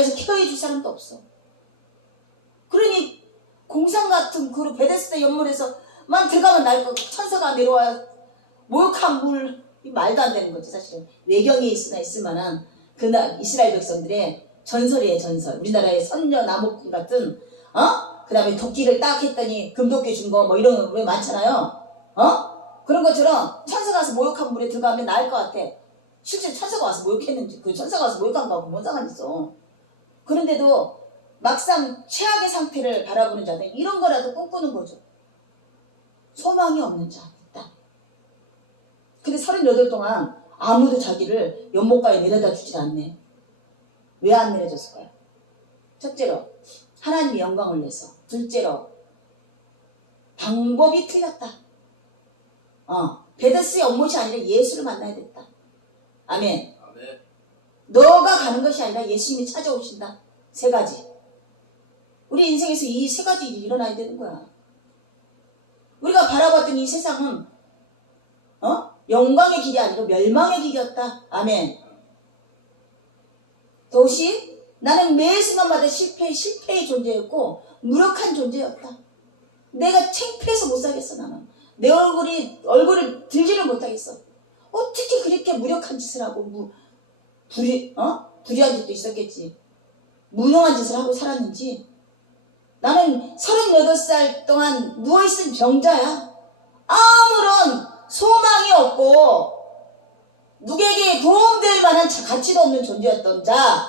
안에서 케어해 줄 사람도 없어. 그러니 공상 같은 그 베데스다 연못에서만 들어가면 날 거 천사가 내려와 모욕한 물, 말도 안 되는 거지 사실은. 외경이 있을 만한 그날 이스라엘 백성들의 전설이에요, 전설. 우리나라의 선녀 나무꾼 같은 그 다음에 도끼를 딱 했더니 금도끼 준 거 뭐 이런 거 왜 많잖아요. 그런 것처럼 천사가 와서 모욕한 물에 들어가면 나을 것 같아. 실제 천사가 와서 모욕했는지 그 천사가 와서 모욕한 거하고 뭔 상관이 있어. 그런데도 막상 최악의 상태를 바라보는 자들 이런 거라도 꿈꾸는 거죠. 소망이 없는 자 있다. 근데 38 동안 아무도 자기를 연못가에 내려다 주질 않네. 왜 안 내려줬을까요? 첫째로 하나님의 영광을 위해서. 둘째로 방법이 틀렸다. 베데스의 연못이 아니라 예수를 만나야 됐다. 아멘. 아멘. 너가 가는 것이 아니라 예수님이 찾아오신다. 세 가지. 우리 인생에서 이 세 가지 일이 일어나야 되는 거야. 우리가 바라봤던 이 세상은 영광의 길이 아니고 멸망의 길이었다. 아멘. 도시 나는 매 순간마다 실패의 존재였고 무력한 존재였다. 내가 창피해서 못 살겠어. 나는 내 얼굴을 들지를 못하겠어. 어떻게 그렇게 무력한 짓을 하고 불의한 짓도 있었겠지. 무능한 짓을 하고 살았는지. 나는 38살 동안 누워있은 병자야. 아무런 소망이 없고 누구에게 도움될 만한 가치도 없는 존재였던 자.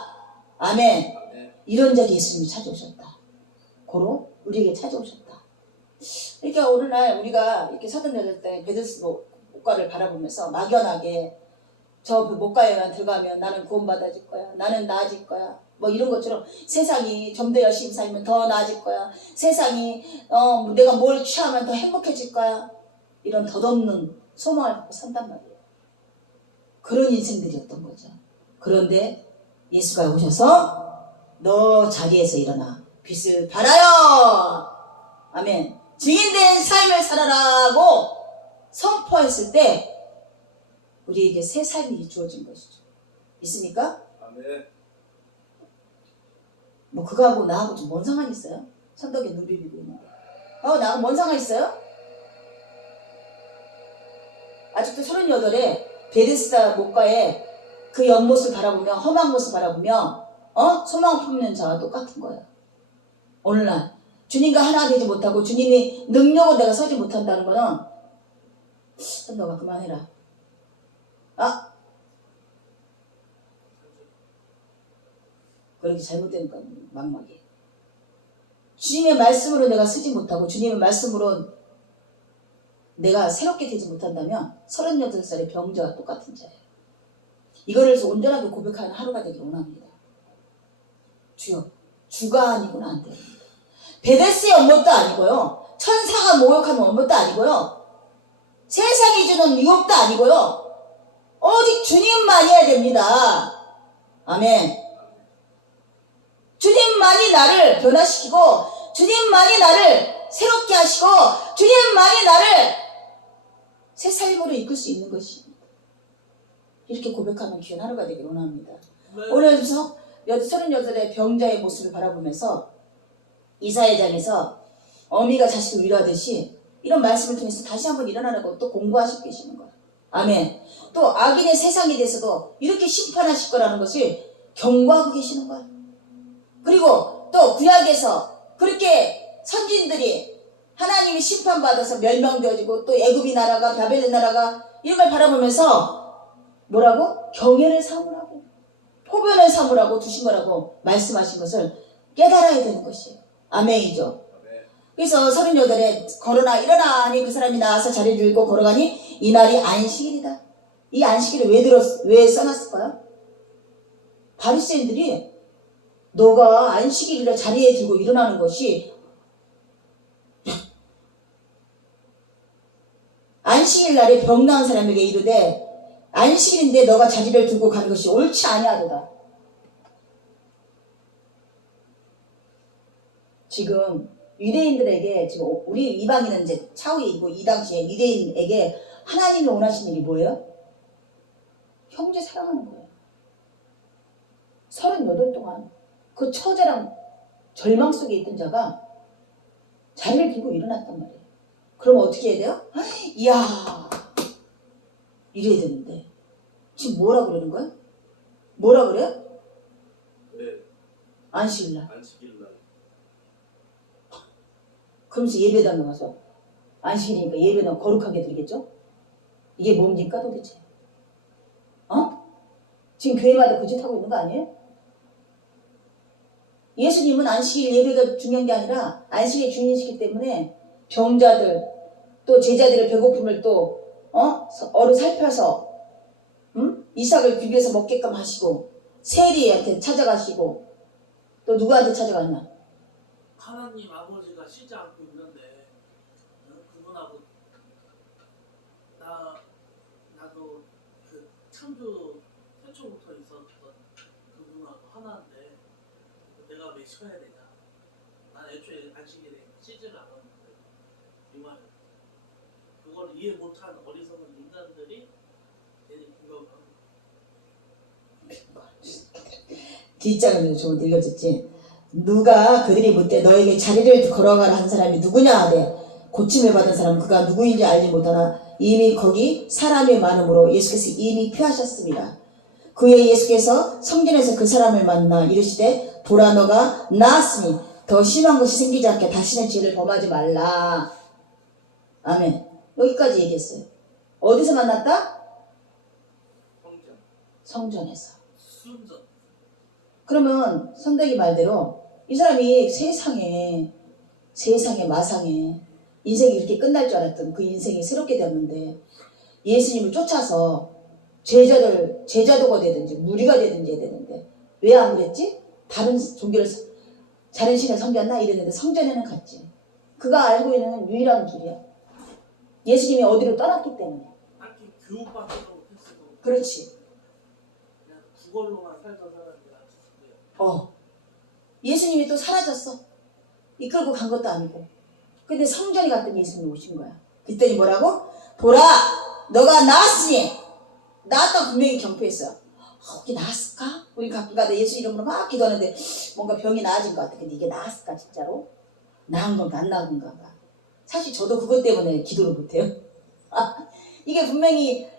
아멘. 이런 자리 예수님이 찾아오셨다. 고로 우리에게 찾아오셨다. 그러니까 오늘날 우리가 이렇게 38대 베데스 목가를 바라보면서 막연하게 저 목가에만 들어가면 나는 구원받아질 거야. 나는 나아질 거야. 뭐 이런 것처럼 세상이 좀 더 열심히 살면 더 나아질 거야. 세상이 내가 뭘 취하면 더 행복해질 거야. 이런 덧없는 소망을 갖고 산단 말이에요. 그런 인생들이었던 거죠. 그런데 예수가 오셔서 너 자리에서 일어나 빛을 발하여 아멘 증인된 삶을 살아라고 선포했을 때 우리에게 새 삶이 주어진 것이죠. 있습니까? 아멘. 뭐 그거하고 나하고 좀 뭔 상관이 있어요? 천덕에 눈 비비고 있는데 나하고 뭔 상관이 있어요? 아직도 38에 베데스다 목가에 그 연못을 바라보며 험한 곳을 바라보며 소망을 품는 자와 똑같은 거예요. 오늘날 주님과 하나 되지 못하고 주님의 능력으로 내가 서지 못한다는 거는 너가 그만해라. 그렇게 잘못된 건 막막해. 주님의 말씀으로 내가 서지 못하고 주님의 말씀으로 내가 새롭게 되지 못한다면 38살의 병자와 똑같은 자예요. 이거를 온전하게 고백하는 하루가 되길 원합니다. 주여, 주가 아니고는 안 됩니다. 베데스의 연못도 아니고요. 천사가 모욕하는 연못도 아니고요. 세상이 주는 유혹도 아니고요. 오직 주님만이 해야 됩니다. 아멘. 주님만이 나를 변화시키고 주님만이 나를 새롭게 하시고 주님만이 나를 새 삶으로 이끌 수 있는 것입니다. 이렇게 고백하는 귀한 하루가 되길 원합니다. 오늘 38의 병자의 모습을 바라보면서 이사야장에서 어미가 자식을 위로하듯이 이런 말씀을 통해서 다시 한번 일어나라고 또 공부하시고 계시는 거예요. 아멘. 또 악인의 세상에 대해서도 이렇게 심판하실 거라는 것을 경고하고 계시는 거예요. 그리고 또 구약에서 그렇게 선진들이 하나님이 심판받아서 멸망되어지고 또 애굽이 나라가 바벨론 나라가 이런 걸 바라보면서 뭐라고? 경외를 삼으라고 포변을 삼으라고 두신 거라고 말씀하신 것을 깨달아야 되는 것이에요. 아멘이죠. 그래서 38에 걸어나 일어나 하니 그 사람이 나와서 자리를 들고 걸어가니 이날이 안식일이다. 이 안식일을 왜 써놨을까요? 바리새인들이 너가 안식일을 자리에 들고 일어나는 것이 안식일 날에 병 나은 사람에게 이르되 안식일인데 너가 자리를 들고 가는 것이 옳지 아니하도다. 지금 유대인들에게 지금 우리 이방인은 이제 차후이고 이 당시에 유대인에게 하나님이 원하시는 일이 뭐예요? 형제 사랑하는 거예요. 38 동안 그 처절한 절망 속에 있던 자가 자리를 비고 일어났단 말이에요. 그러면 어떻게 해야 돼요? 이야, 이래야 되는데 지금 뭐라 그러는 거야? 뭐라 그래요? 네, 안식일날. 안식일날. 그러면서 예배당에 와서 안식일이니까 예배당 거룩하게 드리겠죠? 이게 뭡니까 도대체? 지금 교회마다 그 짓 하고 있는 거 아니에요? 예수님은 안식일 예배가 중요한 게 아니라 안식일 중요시기 때문에 병자들 또 제자들의 배고픔을 또 어루 살펴서 이삭을 비벼서 먹게끔 하시고 세리한테 찾아가시고 또 누구한테 찾아갔나? 하나님 아버지가 쉬지 않고 있는데 그분하고 나도 그 창조 태초부터 있었던 그분하고 하나인데 내가 왜 쉬어야 되냐? 난 애초에 안식일에 쉬지를 않았는데 이 말을 그걸 이해 못한 어리석은 인간들이 괜히 그거 뒷장을 좀 읽어줬지. 누가 그들이 묻되 너에게 자리를 걸어가라 한 사람이 누구냐 하되 고침을 받은 사람 그가 누구인지 알지 못하나 이미 거기 사람이 많음으로 예수께서 이미 피하셨습니다. 그에 예수께서 성전에서 그 사람을 만나 이르시되 보라 너가 나았으니 더 심한 것이 생기지 않게 다시는 죄를 범하지 말라. 아멘. 여기까지 얘기했어요. 어디서 만났다? 성전. 성전에서. 순전 그러면 선덕이 말대로 이 사람이 세상에 마상에 인생이 이렇게 끝날 줄 알았던 그 인생이 새롭게 되었는데 예수님을 쫓아서 제자도가 되든지 무리가 되든지 해야 되는데 왜 안 그랬지? 다른 종교를 다른 신을 섬겼나? 이랬는데 성전에는 갔지. 그가 알고 있는 유일한 길이야. 예수님이 어디로 떠났기 때문에. 딱히 교육받지도 못했어도 그렇지. 그냥 그걸로만 살던 사람이라 예수님이 또 사라졌어. 이끌고 간 것도 아니고. 근데 성전에 갔더니 예수님이 오신 거야. 그랬더니 뭐라고? 보라! 너가 나았으니! 나았다고 분명히 경포했어요. 이게 나았을까? 우리 가끔 가다 예수 이름으로 막 기도하는데 뭔가 병이 나아진 것 같아. 근데 이게 나았을까 진짜로? 나은 건가 안 나은 건가? 사실 저도 그것 때문에 기도를 못해요. 이게 분명히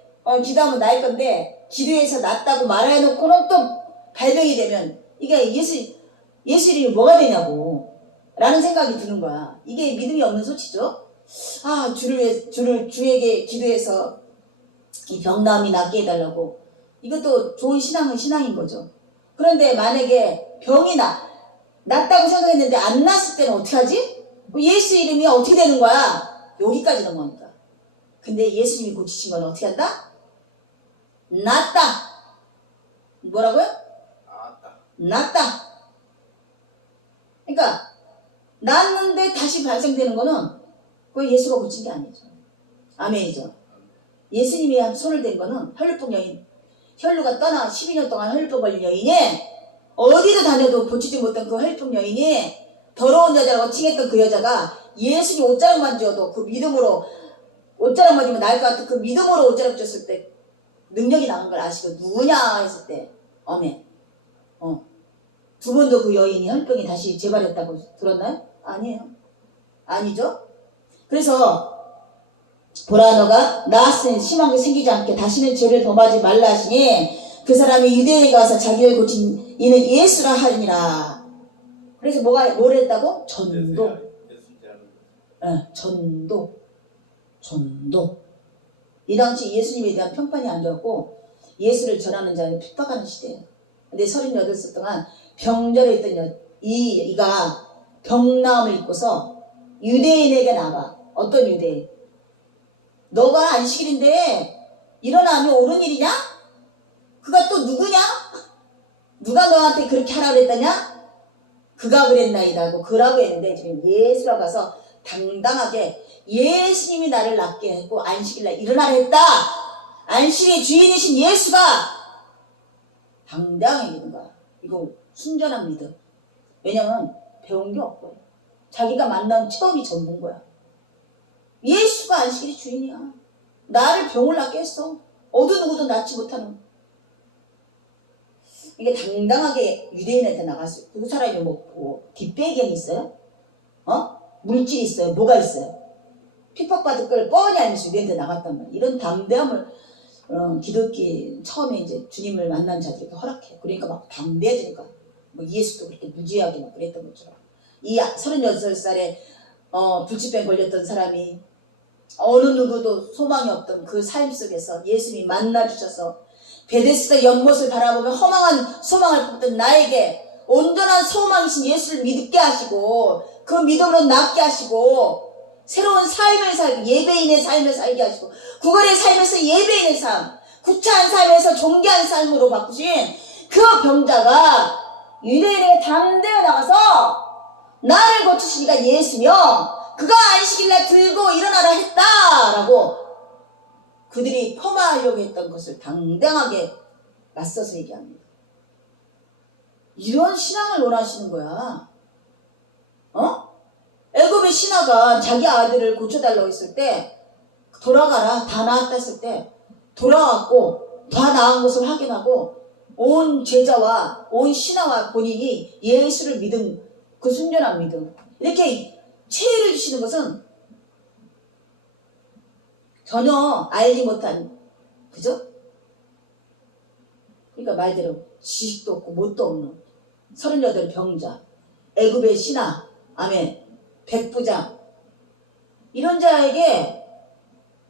기도하면 나을 건데 기도해서 낫다고 말해놓고는 또 발병이 되면 이게 예수 이름이 뭐가 되냐고 라는 생각이 드는 거야. 이게 믿음이 없는 소치죠. 주에게 기도해서 이 병나음이 낫게 해달라고. 이것도 좋은 신앙은 신앙인 거죠. 그런데 만약에 병이 낫다고 생각했는데 안 났을 때는 어떻게 하지? 예수 이름이 어떻게 되는 거야? 여기까지 넘어가니까. 근데 예수님이 고치신 건 어떻게 한다? 낫다. 뭐라고요? 낫다. 그러니까 낫는데 다시 발생되는 거는 그거 예수가 고친 게 아니죠. 아멘이죠. 예수님이 손을 댄 거는 혈루병 여인, 혈루가 떠나 12년 동안 혈루병 걸린 여인이 어디도 다녀도 고치지 못한 그 혈루병 여인이 더러운 여자라고 칭했던 그 여자가 예수님 옷자락만 쥐어도 그 믿음으로 옷자락 맞으면 나을 것 같은 그 믿음으로 옷자락 쥐었을 때 능력이 나간 걸 아시고 누구냐 했을 때 아멘. 두 번도 그 여인이 혈병이 다시 재발했다고 들었나요? 아니에요. 아니죠? 그래서 보라 너가 나았으니 심한 게 생기지 않게 다시는 죄를 범하지 말라 하시니 그 사람이 유대인에 가서 자기를 고친 이는 예수라 하니라. 그래서 뭘 했다고? 전도. 전도. 이 당시 예수님에 대한 평판이 안 좋았고 예수를 전하는 자는 핍박하는 시대예요. 근데 38살 동안 병자로 있던 이가 병나음을 입고서 유대인에게 나가. 어떤 유대인? 너가 안식일인데 일어나면 옳은 일이냐? 그가 또 누구냐? 누가 너한테 그렇게 하라고 그랬더냐? 그가 그랬나이다. 그라고 했는데 지금 예수라고 가서 당당하게 예수님이 나를 낫게 했고 안식일날 일어나라 했다. 안식의 주인이신 예수가 당당하게 믿는 거야. 이거 순전한 믿음. 왜냐면 배운 게 없거든. 자기가 만난 처음이 전부인 거야. 예수가 안식일의 주인이야. 나를 병을 낫게 했어. 어느 누구도 낫지 못하는. 이게 당당하게 유대인한테 나갔어요. 그 사람이 뭐 뒷배경이 있어요? 물질이 있어요? 뭐가 있어요? 핍박받을 걸 뻔히 알면서 유대인한테 나갔단 말이에요. 이런 담대함을 기독교 처음에 이제 주님을 만난 자들에게 허락해. 그러니까 막 담대해지니까 뭐 예수도 그렇게 무지하게 막 그랬던 것처럼 이 36살에 불치병 걸렸던 사람이 어느 누구도 소망이 없던 그 삶 속에서 예수님이 만나주셔서 베데스다 연못을 바라보며 허망한 소망을 품던 나에게 온전한 소망이신 예수를 믿게 하시고 그 믿음으로 낫게 하시고 새로운 삶을 살고 예배인의 삶을 살게 하시고 구걸의 삶에서 예배인의 삶, 구차한 삶에서 존귀한 삶으로 바꾸신 그 병자가 유대인에게 담대히 나가서 나를 고치시니까 예수며 그가 안식일날 들고 일어나라 했다라고 그들이 폄하하려고 했던 것을 당당하게 맞서서 얘기합니다. 이런 신앙을 원하시는 거야. 애굽의 신하가 자기 아들을 고쳐달라고 했을 때 돌아가라 다 나았다 했을 때 돌아왔고 다 나은 것을 확인하고 온 제자와 온 신하와 본인이 예수를 믿은 그 순전한 믿음 이렇게 체의를 주시는 것은 전혀 알지 못한 그죠? 그러니까 말대로 지식도 없고 뭣도 없는 38 병자 애굽의 신하 아멘 백부장 이런 자에게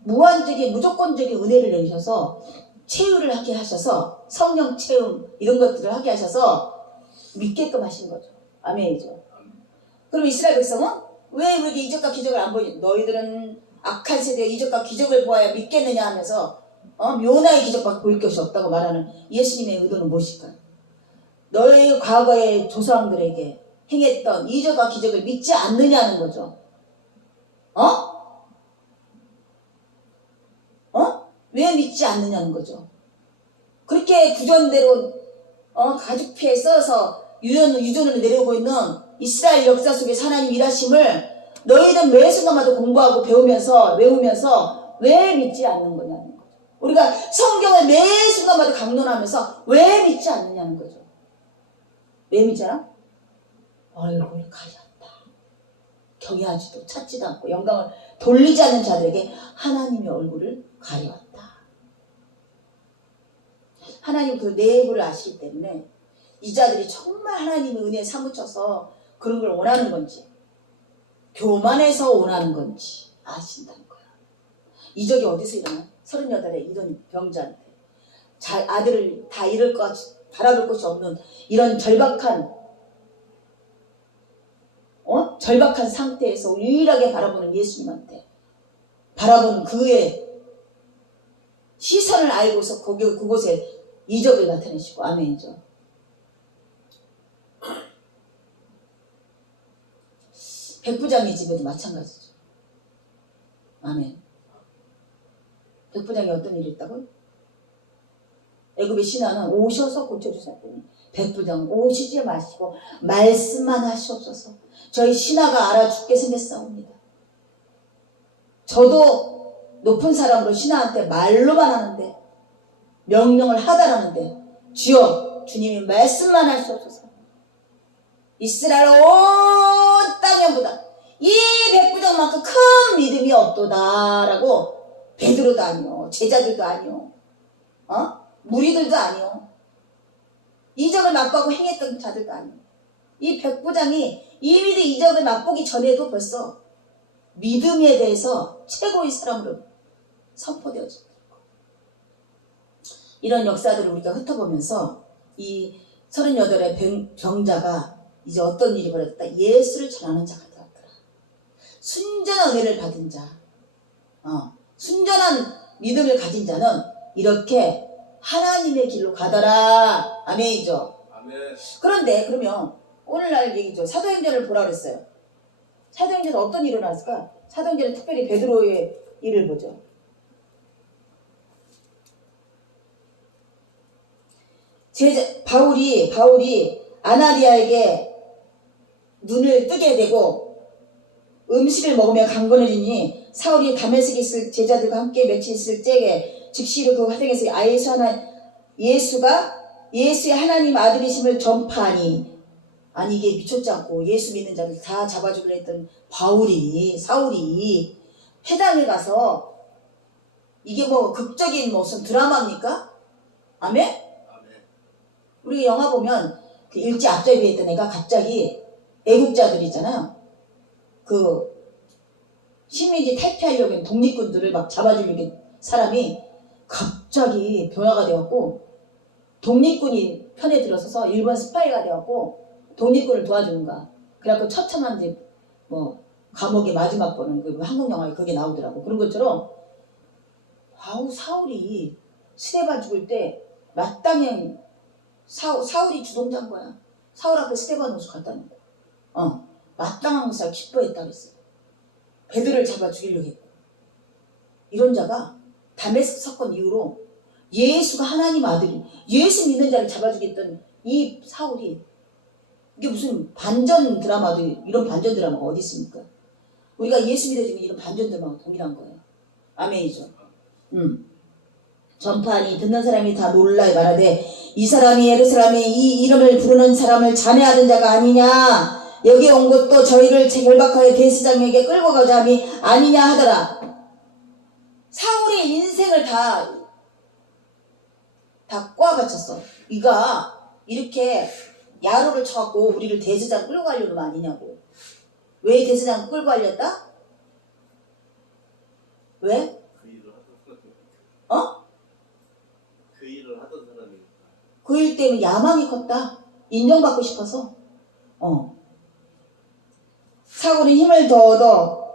무한적인 무조건적인 은혜를 내리셔서 체유를 하게 하셔서 성령 체험 이런 것들을 하게 하셔서 믿게끔 하신 거죠. 아멘이죠. 그럼 이스라엘 백성은 왜 우리에게 이적과 기적을 안 보이지? 너희들은 악한 세대에 이적과 기적을 보아야 믿겠느냐 하면서 묘나의 기적밖에 보일 것이 없다고 말하는 예수님의 의도는 무엇일까요? 너희 과거의 조상들에게 행했던 이적과 기적을 믿지 않느냐는 거죠. 왜 믿지 않느냐는 거죠. 그렇게 구전대로 가죽 피에 써서 유전으로 내려오고 있는 이스라엘 역사 속에서 하나님 일하심을 너희는 매 순간마다 공부하고 배우면서 외우면서 왜 믿지 않는 거냐는 거죠. 우리가 성경을 매 순간마다 강론하면서 왜 믿지 않느냐는 거죠. 왜 믿지 않아? 얼굴을 가렸다. 경외하지도 찾지도 않고 영광을 돌리지 않는 자들에게 하나님의 얼굴을 가려왔다. 하나님 그 내부를 아시기 때문에 이 자들이 정말 하나님의 은혜에 사무쳐서 그런 걸 원하는 건지 교만해서 원하는 건지 아신다는 거야. 이적이 어디서 일어나? 38에 이런 병자한테 아들을 다 잃을 것 바라볼 것이 없는 이런 절박한 상태에서 유일하게 바라보는 예수님한테 바라보는 그의 시선을 알고서 그곳에 이적을 나타내시고 아멘이죠. 백부장의 집에도 마찬가지죠. 아멘. 백부장이 어떤 일이 있다고요? 애굽의 신하는 오셔서 고쳐주세요. 백부장 오시지 마시고 말씀만 하시옵소서. 저희 신하가 알아 죽게 생겼사옵니다. 저도 높은 사람으로 신하한테 말로만 하는데 명령을 하다라는데 주여 주님이 말씀만 하시옵소서. 이스라엘 온 땅에보다 이 백부장만큼 큰 믿음이 없도다라고 베드로도 아니요 제자들도 아니요 무리들도 아니요 이적을 맛보고 행했던 자들도 아니요 이 백부장이 이미 이적을 맛보기 전에도 벌써 믿음에 대해서 최고의 사람으로 선포되어졌다. 이런 역사들을 우리가 흩어보면서 이 38의 병자가 이제 어떤 일이 벌어졌다. 예수를 전하는 자가 되었더라. 순전한 은혜를 받은 자, 순전한 믿음을 가진 자는 이렇게 하나님의 길로 가더라. 아멘이죠. 아멘. 그런데 그러면 오늘날 얘기죠. 사도행전을 보라 그랬어요. 사도행전은 어떤 일이 일어났을까? 사도행전은 특별히 베드로의 일을 보죠. 바울이 아나니아에게 눈을 뜨게 되고 음식을 먹으며 강건해지니 사울이 다메섹에 있을 제자들과 함께 며칠 있을 때에 즉시로 그 화성에서 예수가 예수의 하나님 아들이심을 전파하니. 아니 이게 미쳤지 않고 예수 믿는 자를 다 잡아주기로 했던 사울이 회당에 가서 이게 뭐 극적인 무슨 드라마입니까? 아멘? 아멘. 우리 영화 보면 그 일제 앞잡이에 있던 애가 갑자기 애국자들 있잖아요. 그 식민지 탈피하려고 했던 독립군들을 막 잡아주려고 사람이 갑자기 변화가 되었고 독립군이 편에 들어서서 일본 스파이가 되었고 독립군을 도와주는 거야. 그래갖고 처참한 뭐 감옥의 마지막 번은 그 한국 영화에 그게 나오더라고. 그런 것처럼 사울이 스데반 죽을 때 마땅히 사울이 주동자인 거야. 사울 앞에 스데반 옷을 갖다 놓고 마땅한 것을 기뻐했다 그랬어요. 베드로를 잡아 죽이려고 했고. 이런 자가 다메섹 사건 이후로 예수가 하나님 아들이 예수 믿는 자를 잡아 죽였던 이 사울이 이게 무슨 반전 드라마도 이런 반전 드라마가 어디 있습니까? 우리가 예수 믿어주면 이런 반전 드라마가 동일한 거예요. 아멘이죠. 전파하니 듣는 사람이 다 놀라 말하되 이 사람이 예루살렘에 이 이름을 부르는 사람을 잔해하던 자가 아니냐 여기 온 것도 저희를 결박하여 대제사장에게 끌고 가자 함이 아니냐 하더라. 사울의 인생을 다 꼬아바쳤어. 이가 이렇게 야로를 쳐갖고 우리를 대제사장 끌고 가려는 거 아니냐고. 왜 대제사장 끌고 가려다? 왜? 그 일을 하던 사람이. 어? 그 일을 하던 사람이니까. 그 일 때문에 야망이 컸다. 인정받고 싶어서. 사울은 힘을 더 얻어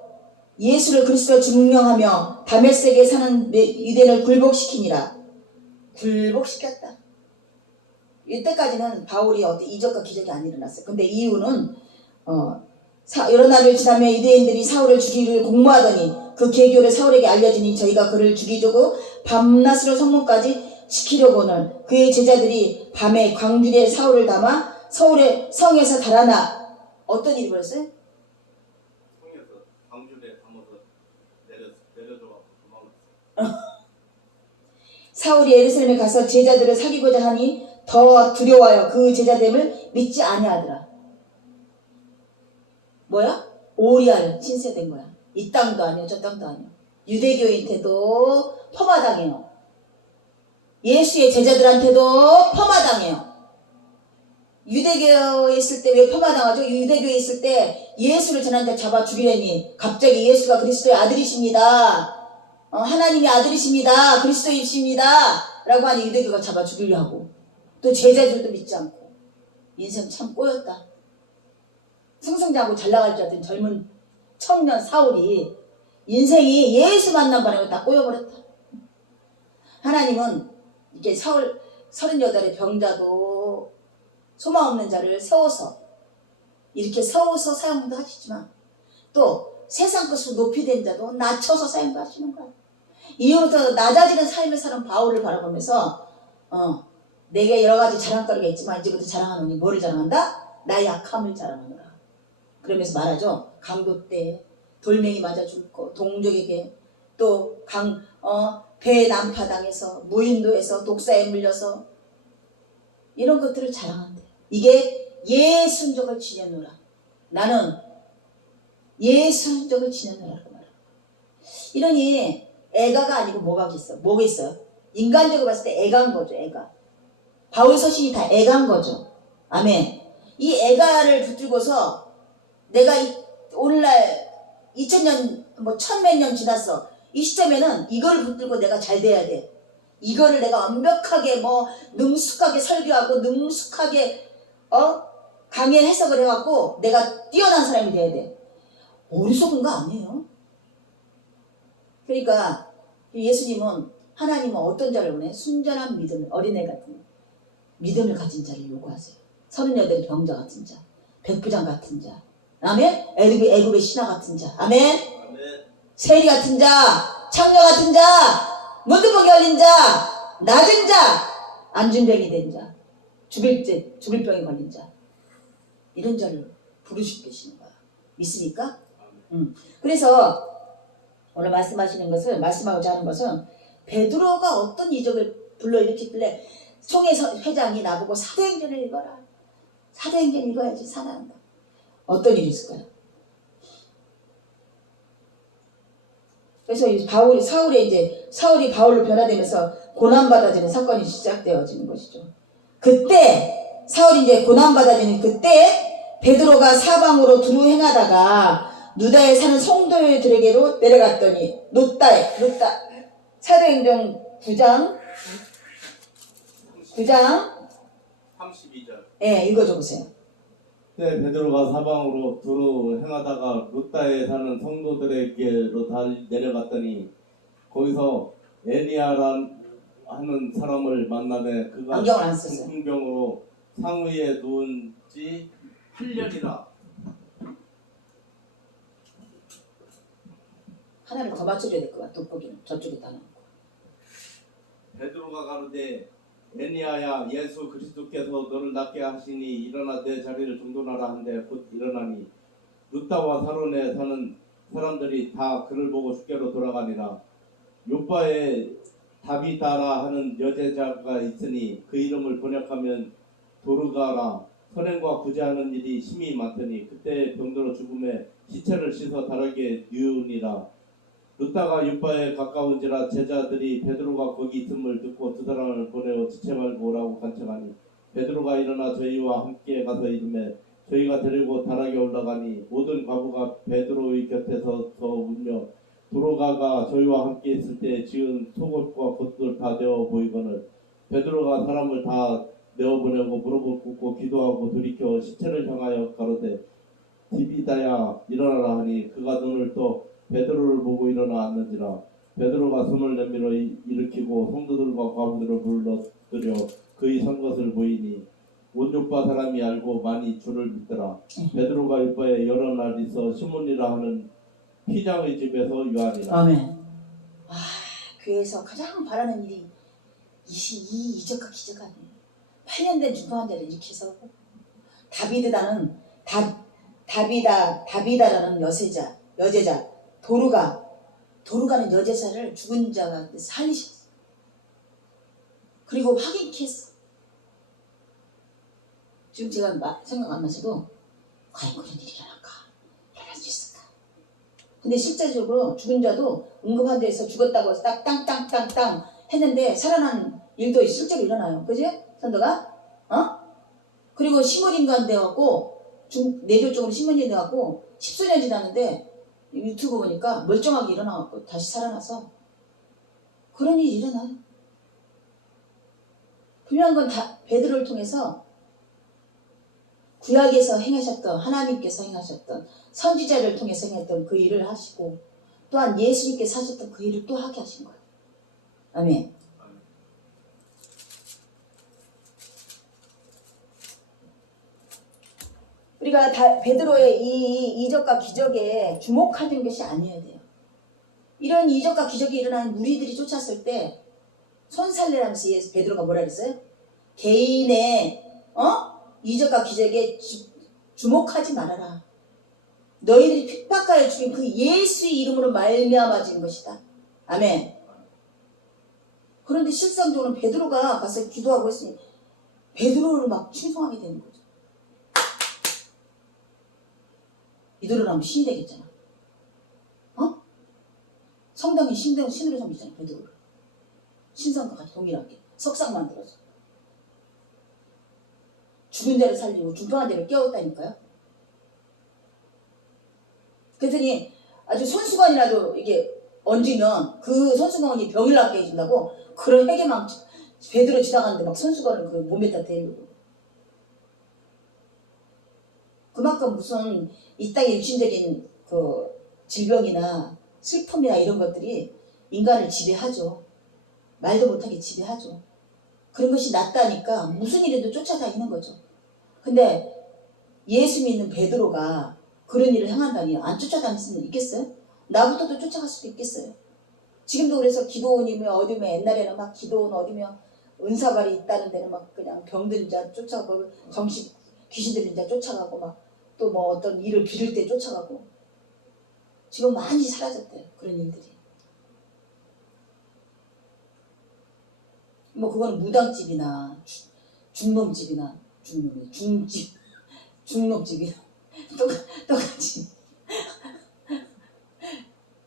예수를 그리스도로 증명하며 다메섹에 사는 유대인을 굴복시키니라. 굴복시켰다. 이때까지는 바울이 어떤 이적과 기적이 안 일어났어요. 근데 이유는 여러 날을 지나며 유대인들이 사울을 죽이기를 공모하더니 그 계교를 사울에게 알려주니 저희가 그를 죽이려고 밤낮으로 성문까지 시키려고는 그의 제자들이 밤에 광주리에 사울을 담아 서울의 성에서 달아나 어떤 일이 벌었어요? 성에서 광주리에 담아서 내려줘갖고 도망갔어요. 사울이 예루살렘에 가서 제자들을 사귀고자 하니 더 두려워하여 그 제자됨을 믿지 아니하더라. 뭐야? 오리알 신세된 거야. 이 땅도 아니요 저 땅도 아니요. 유대교인한테도 폄하당해요. 예수의 제자들한테도 폄하당해요. 유대교에 있을 때 왜 폄하당하죠? 유대교에 있을 때 예수를 전하는데 잡아 죽이려니 갑자기 예수가 그리스도의 아들이십니다. 하나님의 아들이십니다. 그리스도이십니다. 라고 하니 유대교가 잡아 죽이려 하고 또 제자들도 믿지 않고 인생 참 꼬였다. 승승장구 잘 나갈 줄 알았던 젊은 청년 사울이 인생이 예수 만난 바람에 다 꼬여버렸다. 하나님은 이렇게 사울 38의 병자도 소망 없는 자를 세워서 이렇게 세워서 사용도 하시지만 또 세상 것으로 높이 된 자도 낮춰서 사용도 하시는 거야. 이후부터 낮아지는 삶을 사는 바울을 바라보면서 내게 여러 가지 자랑거리가 있지만 이제부터 자랑하노니 뭐를 자랑한다? 나의 약함을 자랑하노라. 그러면서 말하죠. 강도 때 돌멩이 맞아 죽고 동족에게 또 배 난파당해서 무인도에서 독사에 물려서 이런 것들을 자랑한대. 이게 예순적을 지내노라. 나는 예순적을 지내노라고 말해. 이러니 애가가 아니고 뭐가 있어요? 인간적으로 봤을 때 애가인 거죠. 애가. 바울 서신이 다 애가인 거죠. 아멘. 이 애가를 붙들고서 내가 오늘날 2000년 천몇 년 지났어. 이 시점에는 이거를 붙들고 내가 잘 돼야 돼. 이거를 내가 완벽하게 능숙하게 설교하고 능숙하게 강의 해석을 해갖고 내가 뛰어난 사람이 돼야 돼. 어리석은 거 아니에요. 그러니까 예수님은 하나님은 어떤 자를 원해? 순전한 믿음, 어린애 같은 믿음을 가진 자를 요구하세요. 38 병자 같은 자, 백부장 같은 자, 아멘? 애굽의 신하 같은 자, 아멘? 세리 같은 자, 창녀 같은 자, 문둥병이 걸린 자, 낮은 자, 안진병이 된 자, 죽을 병에 걸린 자, 이런 자를 부르시고 계시는 거야. 믿습니까? 그래서 오늘 말씀하고자 하는 것은 베드로가 어떤 이적을 불러일으켰길래 총회 회장이 나보고 사도행전을 읽어라. 사도행전 읽어야지 살아난다. 어떤 일이 있을까요? 그래서 사울이 바울로 변화되면서 고난받아지는 사건이 시작되어지는 것이죠. 그때 사울이 이제 고난받아지는 그때 베드로가 사방으로 두루 행하다가 누다에 사는 성도들에게로 내려갔더니 루다 사도행전 9장 32절. 예, 읽어줘 보세요. 그때 베드로가 사방으로 두루 행하다가 루다에 사는 성도들에게로 내려갔더니 거기서 에니아란 하는 사람을 만나매 그가 안경을 안 썼어요. 중풍병으로 상위에 누운 지 8년이라. 하나를 더 맞춰줘야 될 것 같아. 돋보기는 저쪽에 따놓고. 베드로가 가로되 에니아야 예수 그리스도께서 너를 낫게 하시니 일어나 내 자리를 정돈하라 한데 곧 일어나니 루다와 사론에 사는 사람들이 다 그를 보고 주께로 돌아가니라. 요바에 다비다라 하는 여제자가 있으니 그 이름을 번역하면 도르가라. 선행과 구제하는 일이 심히 많더니 그때 병들어 죽음에 시체를 씻어 다르게 뉘우니라. 루다가 요바에 가까운지라 제자들이 베드로가 거기 있음을 듣고 두 사람을 보내어 지체 말고 오라고 간청하니 베드로가 일어나 저희와 함께 가서 이름에 저희가 데리고 다락에 올라가니 모든 과부가 베드로의 곁에서 더 울며 도로가가 저희와 함께 있을 때 지은 속옷과 겉들 다 내어 보이거늘 베드로가 사람을 다 내어보내고 무릎을 꿇고 기도하고 돌이켜 시체를 향하여 가로되 디비다야 일어나라 하니 그가 눈을 떠 베드로를 보고 일어나 앉는지라. 베드로가 손을 내밀어 일으키고 성도들과 과부들을 불러들여 그의 산 것을 보이니 온 요파 사람이 알고 많이 주를 믿더라. 베드로가 요파에 여러 날 있어 시몬이라 하는 피장의 집에서 유하니라. 아멘. 교회에서 가장 바라는 일이 이 이적과 기적 아니에요. 8년 된 중풍 환자를 이렇게 서고 다비다라는 여제자 도루가는 여제사를 죽은 자가 살리셨어. 그리고 확인케 했어. 지금 제가 생각 안 나셔도 과연 그런 일이 일어날 수 있을까? 근데 실제적으로 죽은 자도 응급환자에서 죽었다고 해서 땅땅땅땅 했는데 살아난 일도 실제로 일어나요. 그지? 선도가? 그리고 식물인간 되었고 뇌졸중으로 식물인간 되었고 10수년 지났는데 유튜브 보니까 멀쩡하게 일어나갖고 다시 살아나서 그런 일이 일어나요. 분명한 건 다 베드로를 통해서 구약에서 행하셨던 하나님께서 행하셨던 선지자를 통해서 행했던 그 일을 하시고 또한 예수님께서 하셨던 그 일을 또 하게 하신 거예요. 아멘. 우리가 베드로의 이 이적과 기적에 주목하는 것이 아니어야 돼요. 이런 이적과 기적이 일어나는 무리들이 쫓았을 때 손살래라면서 베드로가 뭐라 그랬어요? 개인의 이적과 기적에 주목하지 말아라. 너희들이 핍박하여 죽인 그 예수의 이름으로 말미암아진 것이다. 아멘. 그런데 실상적으로 베드로가 가서 기도하고 했으니 베드로를 막 충성하게 되는 거죠. 이대로 하면 신이 되겠잖아. 성당이 신으로 섬기잖아. 베드로를. 신성과 같이 동일하게 석상 만들어서 죽은 자를 살리고 중풍한 자를 깨웠다니까요. 그랬더니 아주 손수건이라도 이게 얹으면 그 손수건이 병을 낫게 해준다고 그런 회개망 베드로 지나가는데 막 손수건을 그 몸에다 대고 그만큼 무슨 이 땅의 육신적인 그 질병이나 슬픔이나 이런 것들이 인간을 지배하죠. 말도 못하게 지배하죠. 그런 것이 낫다니까 무슨 일에도 쫓아다니는 거죠. 근데 예수 믿는 베드로가 그런 일을 행한다니 안 쫓아다닐 수는 있겠어요? 나부터도 쫓아갈 수도 있겠어요. 지금도 그래서 기도원이면 어디면 옛날에는 막 기도원 어디면 은사발이 있다는 데는 막 그냥 병든 자 쫓아가고 귀신 들린 자 쫓아가고 막 또 뭐 어떤 일을 빌을 때 쫓아가고 지금 많이 사라졌대요. 그런 일들이. 뭐 그거는 무당집이나 중놈집이나 중놈집이나 똑같이.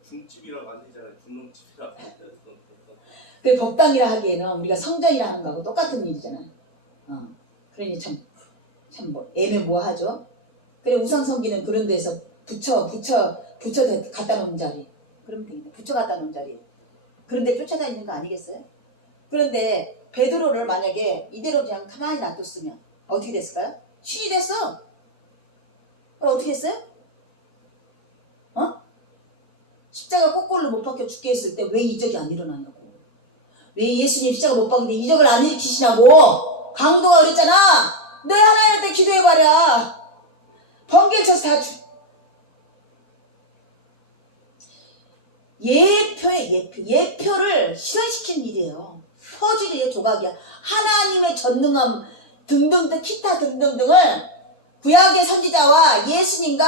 중집이라고 안 되잖아요. 중놈집이라고. 그 법당이라 하기에는 우리가 성전이라 하는 거하고 똑같은 일이잖아요. 그러니 참 뭐 애매모호하죠. 그래 우상성기는 그런 데서 부처 갖다 놓은 자리. 그러면 되겠네. 부처 갖다 놓은 자리. 그런데 쫓아다니는 거 아니겠어요? 그런데 베드로를 만약에 이대로 그냥 가만히 놔뒀으면 어떻게 됐을까요? 신이 됐어. 어떻게 했어요? 십자가 거꾸로 못 박혀 죽게 했을 때 왜 이적이 안 일어나냐고. 왜 예수님 십자가 못 박는데 이적을 안 일으키시냐고. 강도가 그랬잖아. 너 하나님한테 기도해봐라. 번개를 쳐서 다 예표를 실현시키는 일이에요. 퍼즐의 조각이야. 하나님의 전능함 등등등 기타 등등등을 구약의 선지자와 예수님과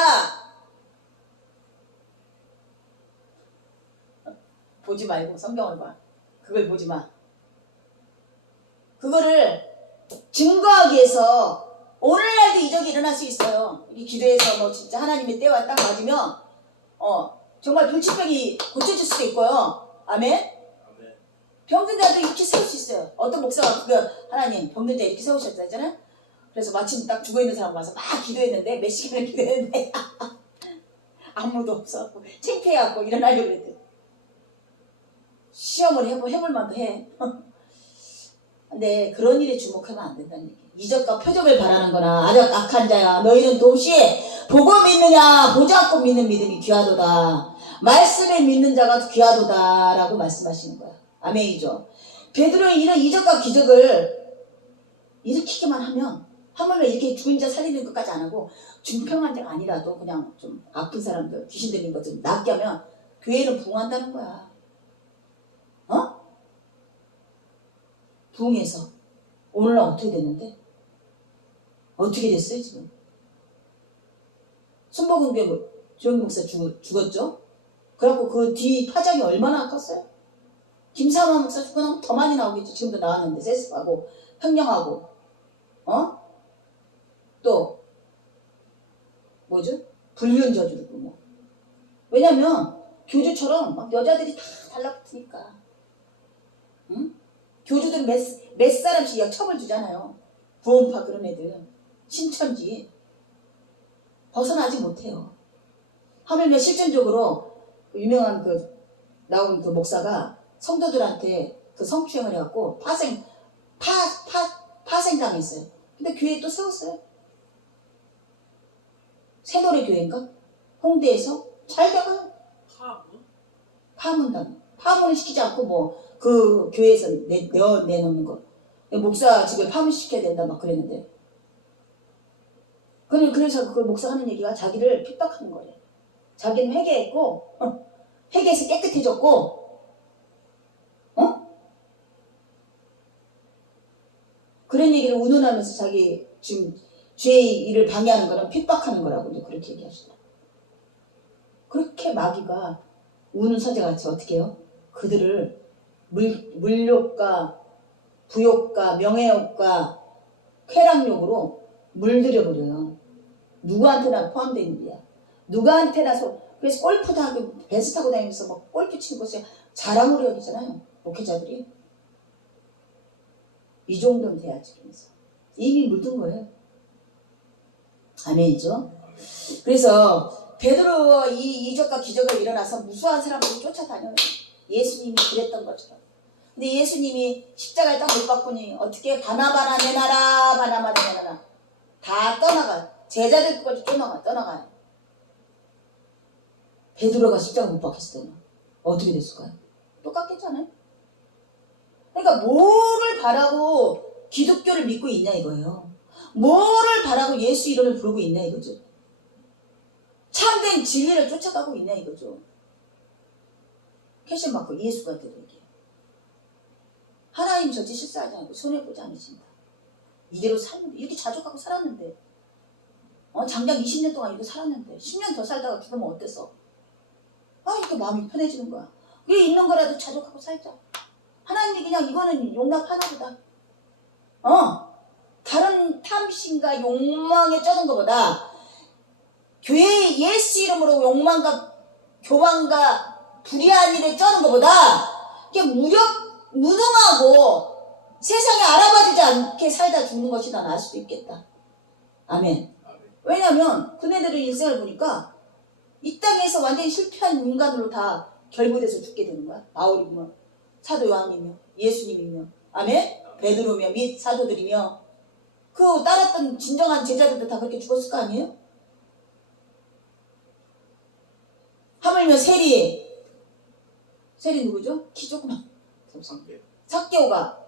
보지 말고 성경을 봐. 그걸 보지 마. 그거를 증거하기 위해서 오늘날도 이적이 일어날 수 있어요. 이 기도해서 뭐 진짜 하나님의 때와 딱 맞으면 정말 불치병이 고쳐질 수도 있고요. 아멘? 아멘. 병든 자도 이렇게 세울 수 있어요. 어떤 목사가 하나님 병든 자 이렇게 세우셨잖아요. 그래서 마침 딱 죽어있는 사람 와서 막 기도했는데 몇 시간을 기도했는데 아무도 없어. 창피해갖고 일어나려고 그랬더니 시험을 해볼 만도 해. 근데 그런 일에 주목하면 안 된다는 얘기. 이적과 표적을 바라는 거나 악한 자야 너희는 동시에 보고 믿느냐 보지 않고 믿는 믿음이 귀하도다. 말씀을 믿는 자가 귀하도다 라고 말씀하시는 거야. 아멘이죠. 베드로의 이런 이적과 기적을 일으키기만 하면 하물며 이렇게 죽은 자 살리는 것까지 안 하고 중평한 자가 아니라도 그냥 좀 아픈 사람들 귀신 들린 것 좀 낫게 하면 교회는 부흥한다는 거야. 부흥해서 오늘날 어떻게 됐는데? 어떻게 됐어요 지금? 순복음교회 조영기 목사 죽었죠? 그래갖고 그 뒤 파장이 얼마나 컸어요? 김사만 목사 죽고 나면 더 많이 나오겠죠. 지금도 나왔는데 세습하고 횡령하고 또 뭐죠? 불륜 저지르고 뭐. 왜냐면 교주처럼 막 여자들이 다 달라붙으니까. 응? 교주들은 몇 사람씩 척을 주잖아요. 구원파 그런 애들. 신천지. 벗어나지 못해요. 하물며 실전적으로 유명한 나온 그 목사가 성도들한테 그 성추행을 해갖고 파생당했어요. 근데 교회 또 세웠어요. 새노래 교회인가? 홍대에서 잘 돼가요. 파문을 시키지 않고 뭐 그 교회에서 내놓는 거. 목사 집에 파문시켜야 된다 막 그랬는데. 그래서 그 목사가 하는 얘기가 자기를 핍박하는 거래. 자기는 회개했고 회개해서 깨끗해졌고 그런 얘기를 운운하면서 자기 지금 죄의 일을 방해하는 거는 핍박하는 거라고 이제 그렇게 얘기하시더라고요. 그렇게 마귀가 우는 서재같이 어떻게 해요? 그들을 물욕과 부욕과 명예욕과 쾌락욕으로 물들여버려요. 누구한테나 포함된 일이야. 누구한테나 그래서 골프도 하고 벤츠 타고 다니면서 막 골프 치는 것이 자랑으로 여기잖아요. 목회자들이. 이 정도는 돼야지. 그래서 이미 물든 거예요. 아멘이죠. 그래서 베드로 이 이적과 기적을 일어나서 무수한 사람들이 쫓아다녀요. 예수님이 그랬던 것처럼. 근데 예수님이 십자가에 딱 못 박고니 어떻게 바나바나 내놔라 바나바나 내놔라 다 떠나가. 제자들까지 떠나가요. 베드로가 십자가 못 박혔을 때는 어떻게 됐을까요? 똑같겠잖아요. 그러니까 뭐를 바라고 기독교를 믿고 있냐 이거예요. 뭐를 바라고 예수 이름을 부르고 있냐 이거죠. 참된 진리를 쫓아가고 있냐 이거죠. 캐션 마크 예수가 되게 하나님 절대 실수하지 않고 손해보지 않으신다. 이대로 살면 이렇게 자족하고 살았는데 장장 20년 동안 이렇게 살았는데 10년 더 살다가 죽으면 어땠어? 이렇게 마음이 편해지는 거야. 위에 있는 거라도 자족하고 살자. 하나님이 그냥 이거는 용납하나 보다. 다른 탐심과 욕망에 쩌는 것보다 교회의 예수 이름으로 욕망과 교만과 불의한 일에 쩌는 것보다 이게 무능하고 세상에 알아봐주지 않게 살다 죽는 것이 더 나을 수도 있겠다. 아멘. 왜냐면 그네들의 인생을 보니까 이 땅에서 완전히 실패한 인간으로 다 결부돼서 죽게 되는 거야. 바울이며 사도 요한이며 예수님이며 아멘. 베드로며 및 사도들이며 그 따랐던 진정한 제자들도 다 그렇게 죽었을 거 아니에요? 하물며 세리 누구죠? 키 조그만 삭개오가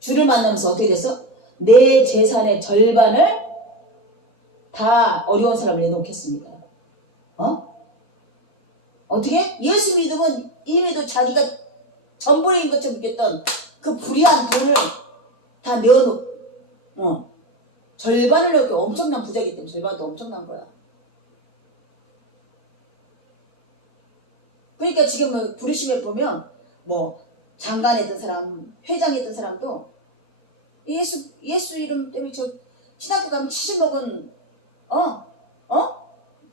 주를 만나면서 어떻게 됐어? 내 재산의 절반을 다 어려운 사람을 내놓겠습니다. 어떻게? 예수 믿으면 이미도 자기가 전부인 것처럼 믿겠던 그 불의한 돈을 다 내어놓고 절반을 넣고 엄청난 부자이기 때문에 절반도 엄청난 거야. 그러니까 지금 뭐 부르심에 보면 뭐 장관했던 사람, 회장했던 사람도 예수 이름 때문에 저 신학교 가면 70 먹은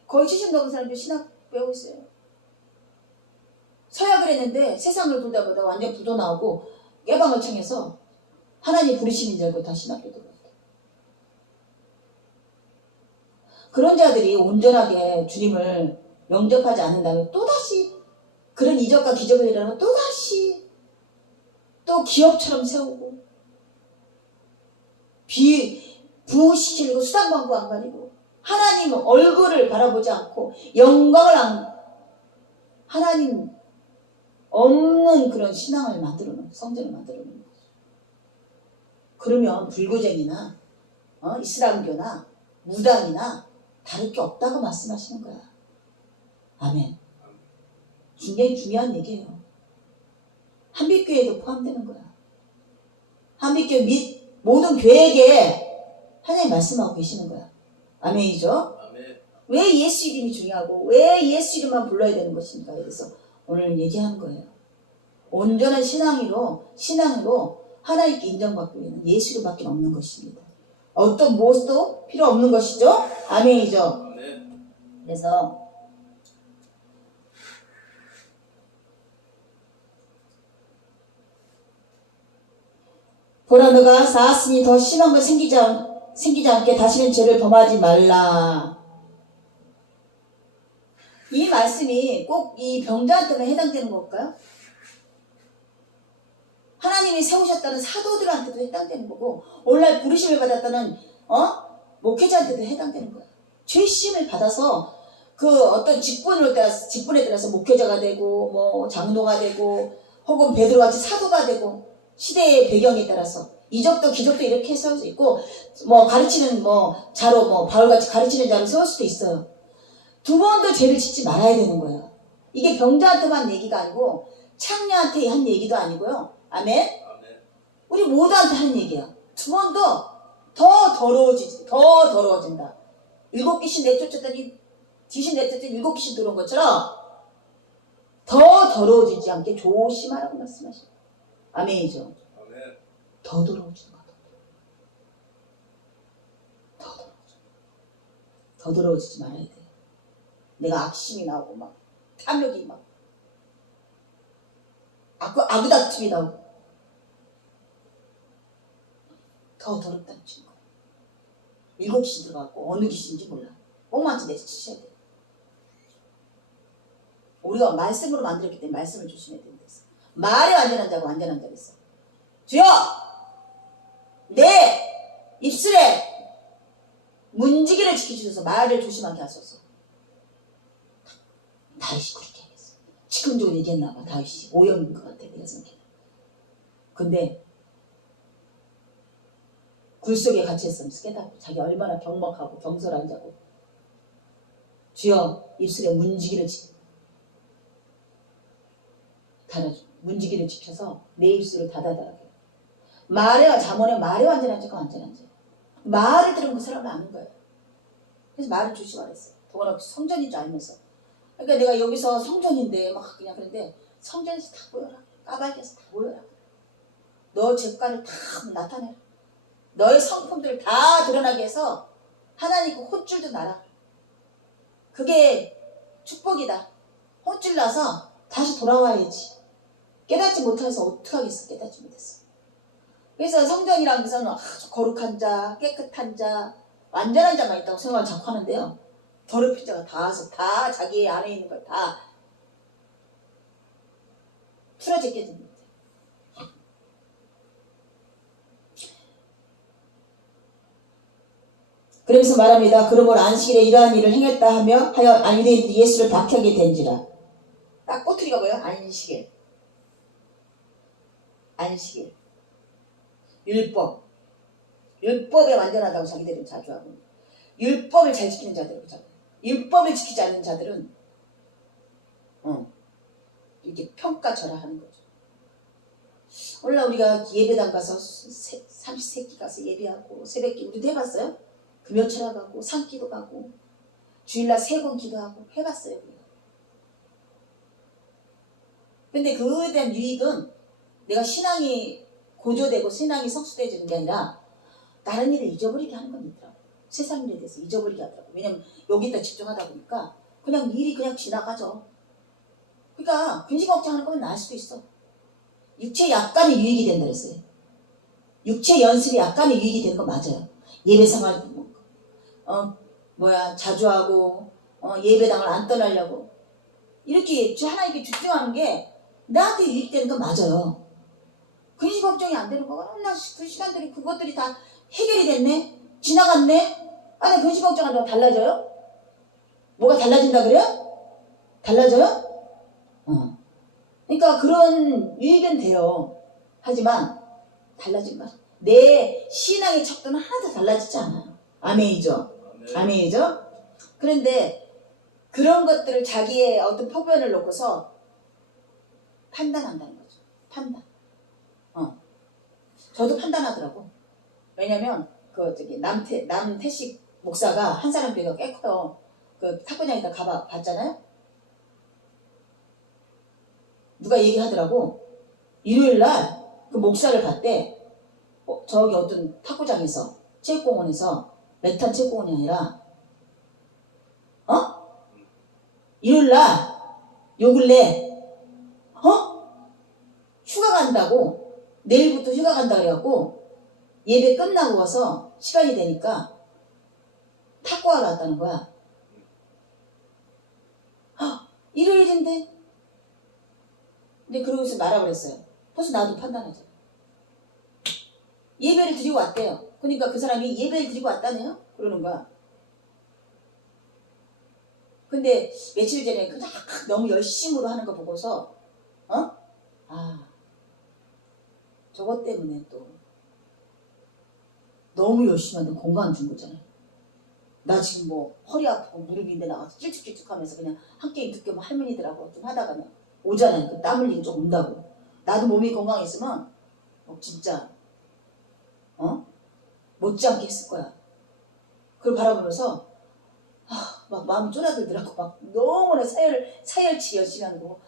거의 70 먹은 사람들이 신학 배우고 있어요. 서약을 했는데 세상을 돌다 보다 완전 부도 나오고 깨방을 청해서 하나님 부르심인 줄 알고 다 신학교 들어갔다. 그런 자들이 온전하게 주님을 영접하지 않는다면 또다시 그런 이적과 기적을 일어나면 또다시 또 기업처럼 세우고 부시키고 수당광고 안 가리고 하나님 얼굴을 바라보지 않고 하나님 없는 그런 신앙을 성전을 만들어 놓는 거죠. 그러면 불교쟁이나 이슬람교나 무당이나 다를 게 없다고 말씀하시는 거야. 아멘. 굉장히 중요한 얘기예요. 한빛교회도 포함되는 거야. 한빛교회 및 모든 교회에게 하나님 말씀하고 계시는 거야. 아멘이죠? 아멘. 왜 예수 이름이 중요하고 왜 예수 이름만 불러야 되는 것입니까? 그래서 오늘 얘기하는 거예요. 온전한 신앙으로 하나님께 인정받고 있는 예수 이름밖에 없는 것입니다. 어떤 무엇도 필요 없는 것이죠? 아멘이죠? 아멘. 그래서 보라 너가 쌓았으니 더 심한 것 생기지 않게 다시는 죄를 범하지 말라. 이 말씀이 꼭 이 병자한테만 해당되는 걸까요? 하나님이 세우셨다는 사도들한테도 해당되는 거고 오늘날 부르심을 받았다는 목회자한테도 해당되는 거야. 죄심을 받아서 그 어떤 직분에 따라서 목회자가 되고 뭐 장로가 되고 혹은 베드로같이 사도가 되고 시대의 배경에 따라서 이적도 기적도 이렇게 세울 수 있고 뭐 가르치는 자로 바울같이 가르치는 자로 세울 수도 있어요. 두 번도 죄를 짓지 말아야 되는 거예요. 이게 병자한테만 얘기가 아니고 창녀한테 한 얘기도 아니고요. 아멘? 우리 모두한테 하는 얘기야. 두 번도 더 더러워진다. 7귀신 내쫓았더니 귀신 내쫓더니 7귀신 들어온 것처럼 더 더러워지지 않게 조심하라고 말씀하셔요. 아멘이죠? 아멘. 더 더러워지는 거다. 더 더러워지지 말아야 돼. 내가 악심이 나오고 막 탐욕이 막 아구다툼이 나오고 더 더럽다는 증거. 7귀신 들어갔고 어느 귀신인지 몰라. 꽁만치 내치셔야 돼. 우리가 말씀으로 만들었기 때문에 말씀을 조심해야 된다. 말에 완전한 자고 완전한 자가 있어. 주여! 내 입술에 문지기를 지켜주셔서 말을 조심하게 하소서. 다윗이 그렇게 얘기했어. 즉흥적으로 얘기했나 봐. 다윗이 오염인 것 같아. 내가 생각해. 근데 굴 속에 갇혀 있으면서 깨닫고 자기 얼마나 경박하고 경솔한 자고. 주여 입술에 문지기를 문지기를 지켜서 내 입술을 닫아달라고. 잠언에 말에 완전한 자가 완전한 자. 말을 들으면 그 사람을 아는 거예요. 그래서 말을 조심하라 했어요. 더구나 성전인 줄 알면서. 그러니까 내가 여기서 성전인데 막 그냥 그런데 성전에서 다 보여라. 까발겨서 다 보여라. 너 죄가를 다 나타내라. 너의 성품들을 다 드러나게 해서 하나님 그 혼줄도 나라. 그게 축복이다. 혼줄 나서 다시 돌아와야지. 깨닫지 못해서 어떡하겠어. 깨닫지 못했어. 그래서 성전이라는 것은 아주 거룩한 자, 깨끗한 자, 완전한 자만 있다고 생각을 자꾸 하는데요. 더럽힌 자가 다 와서 다 자기 안에 있는 걸 다 풀어제게 됩니다. 그러면서 말합니다. 그러므로 안식일에 이러한 일을 행했다 하여 유대인들이 예수를 박해하게 된지라. 딱 꼬투리가 뭐예요? 안식일. 안식일. 율법. 율법에 완전하다고 자기들은 자주 하고, 율법을 잘 지키는 자들은 율법을 지키지 않는 자들은 이렇게 평가절하하는 거죠. 오늘 우리가 예배당 가서 30세끼 가서 예배하고 새벽기 우리도 해봤어요? 금요철학 가고 산기도 가고 주일날 3번 기도하고 해봤어요. 우리가. 근데 그거에 대한 유익은 내가 신앙이 고조되고 신앙이 성숙되어지는 게 아니라 다른 일을 잊어버리게 하는 건 있더라고. 세상 일에 대해서 잊어버리게 하더라고. 왜냐면 여기다 집중하다 보니까 그냥 일이 그냥 지나가죠. 그러니까 근심 걱정하는 거면 나을 수도 있어. 육체 약간의 유익이 된다 그랬어요. 육체 연습이 약간의 유익이 되는 거 맞아요. 예배 생활 자주 하고 예배당을 안 떠나려고 이렇게 하나님께 집중하는 게 나한테 유익되는 거 맞아요. 근심 걱정이 안 되는 거가 나 그 시간들이 그것들이 다 해결이 됐네? 지나갔네? 아니 근심 걱정한다고 달라져요? 뭐가 달라진다 그래요? 달라져요? 그러니까 그런 유익은 돼요. 하지만 달라진 말. 내 신앙의 척도는 하나도 달라지지 않아요. 아멘이죠? 아멘이죠? 그런데 그런 것들을 자기의 어떤 표변을 놓고서 판단한다는 거죠. 판단. 저도 판단하더라고. 왜냐면 남태식 목사가 한 사람 교회가 꽤 커요. 그 탁구장에다 봤잖아요. 누가 얘기하더라고. 일요일날 그 목사를 봤대. 저기 어떤 탁구장에서 체육공원에서 메탄 체육공원이 아니라 일요일날 요 근래 휴가 간다고 내일부터 휴가 간다 그래갖고 예배 끝나고 와서 시간이 되니까 탁구하러 왔다는 거야. 일요일인데. 근데 그러고서 말아 그랬어요. 벌써 나도 판단하자. 예배를 드리고 왔대요. 그러니까 그 사람이 예배를 드리고 왔다네요. 그러는 거야. 근데 며칠 전에 그냥 너무 열심으로 하는 거 보고서 저것 때문에 또 너무 열심히 하는데 건강 준 거잖아요. 나 지금 뭐 허리 아프고 무릎인데 나가서 찔쭉찔쭉하면서 그냥 한 게임 두 게임 할머니들하고 좀 하다가 그냥 오잖아요. 그 땀 흘리고 좀 온다고. 나도 몸이 건강했으면 진짜 못지않게 했을 거야. 그걸 바라보면서 막 마음이 쪼라들더라고. 막 너무나 사열치 열심히 하는 거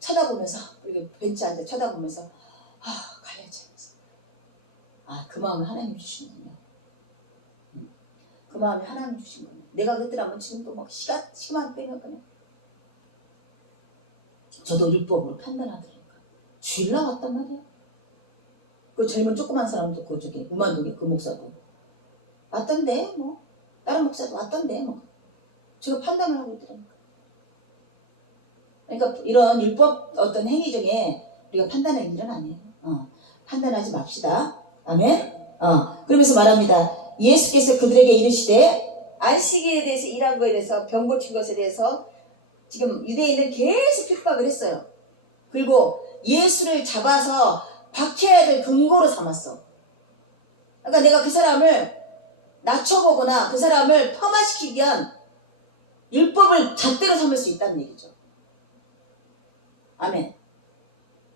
쳐다보면서 이렇게 벤치 앉아 쳐다보면서 가야지. 그 마음을 하나님 주시는군요. 그 마음이 하나님 주신 거예요. 내가 그랬더라면 지금도 막 시간 빼면 그냥 저도 율법으로 판단하더라니까. 주일날 왔단 말이야. 그 젊은 조그만 사람도 저기 우만동에 그 목사도 왔던데 뭐 다른 목사도 왔던데 뭐 제가 판단을 하고 있더라니까. 그러니까 이런 율법 어떤 행위 중에 우리가 판단할 일은 아니에요. 판단하지 맙시다. 아멘. 그러면서 말합니다. 예수께서 그들에게 이르시되 안식일에 대해서 일한 거에 대해서 병 고친 것에 대해서 지금 유대인은 계속 핍박을 했어요. 그리고 예수를 잡아서 박해해야 될 근거로 삼았어. 그러니까 내가 그 사람을 낮춰보거나 그 사람을 폄하시키기 위한 율법을 잣대로 삼을 수 있다는 얘기죠. 아멘.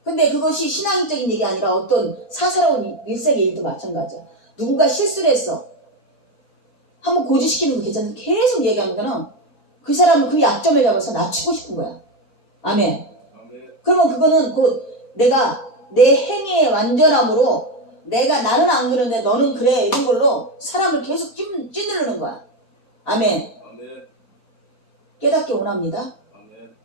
근데 그것이 신앙적인 얘기 아니라 어떤 사사로운 일생의 일도 마찬가지야. 누군가 실수를 했어. 한번 고지시키는 거 괜찮은데 계속 얘기하는 거는 그 사람은 그 약점을 잡아서 낮추고 싶은 거야. 아멘. 그러면 그거는 곧 내가 내 행위의 완전함으로 내가 나는 안 그러는데 너는 그래 이런 걸로 사람을 계속 찌르는 거야. 아멘. 아멘. 깨닫기 원합니다. 아멘.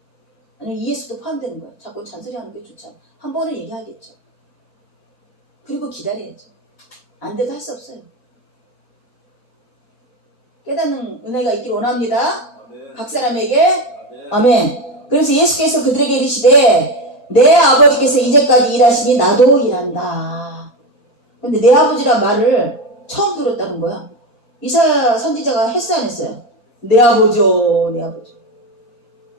아니면 이해수도 포함되는 거야. 자꾸 잔소리하는 게 좋지 않아. 한 번은 얘기하겠죠. 그리고 기다려야죠. 안 돼도 할 수 없어요. 깨닫는 은혜가 있길 원합니다. 아멘. 각 사람에게. 아멘. 아멘. 그래서 예수께서 그들에게 이르시되 내 아버지께서 이제까지 일하시니 나도 일한다. 근데 내 아버지란 말을 처음 들었다는 거야. 이사야 선지자가 했어 안 했어요? 내 아버지요, 내 아버지.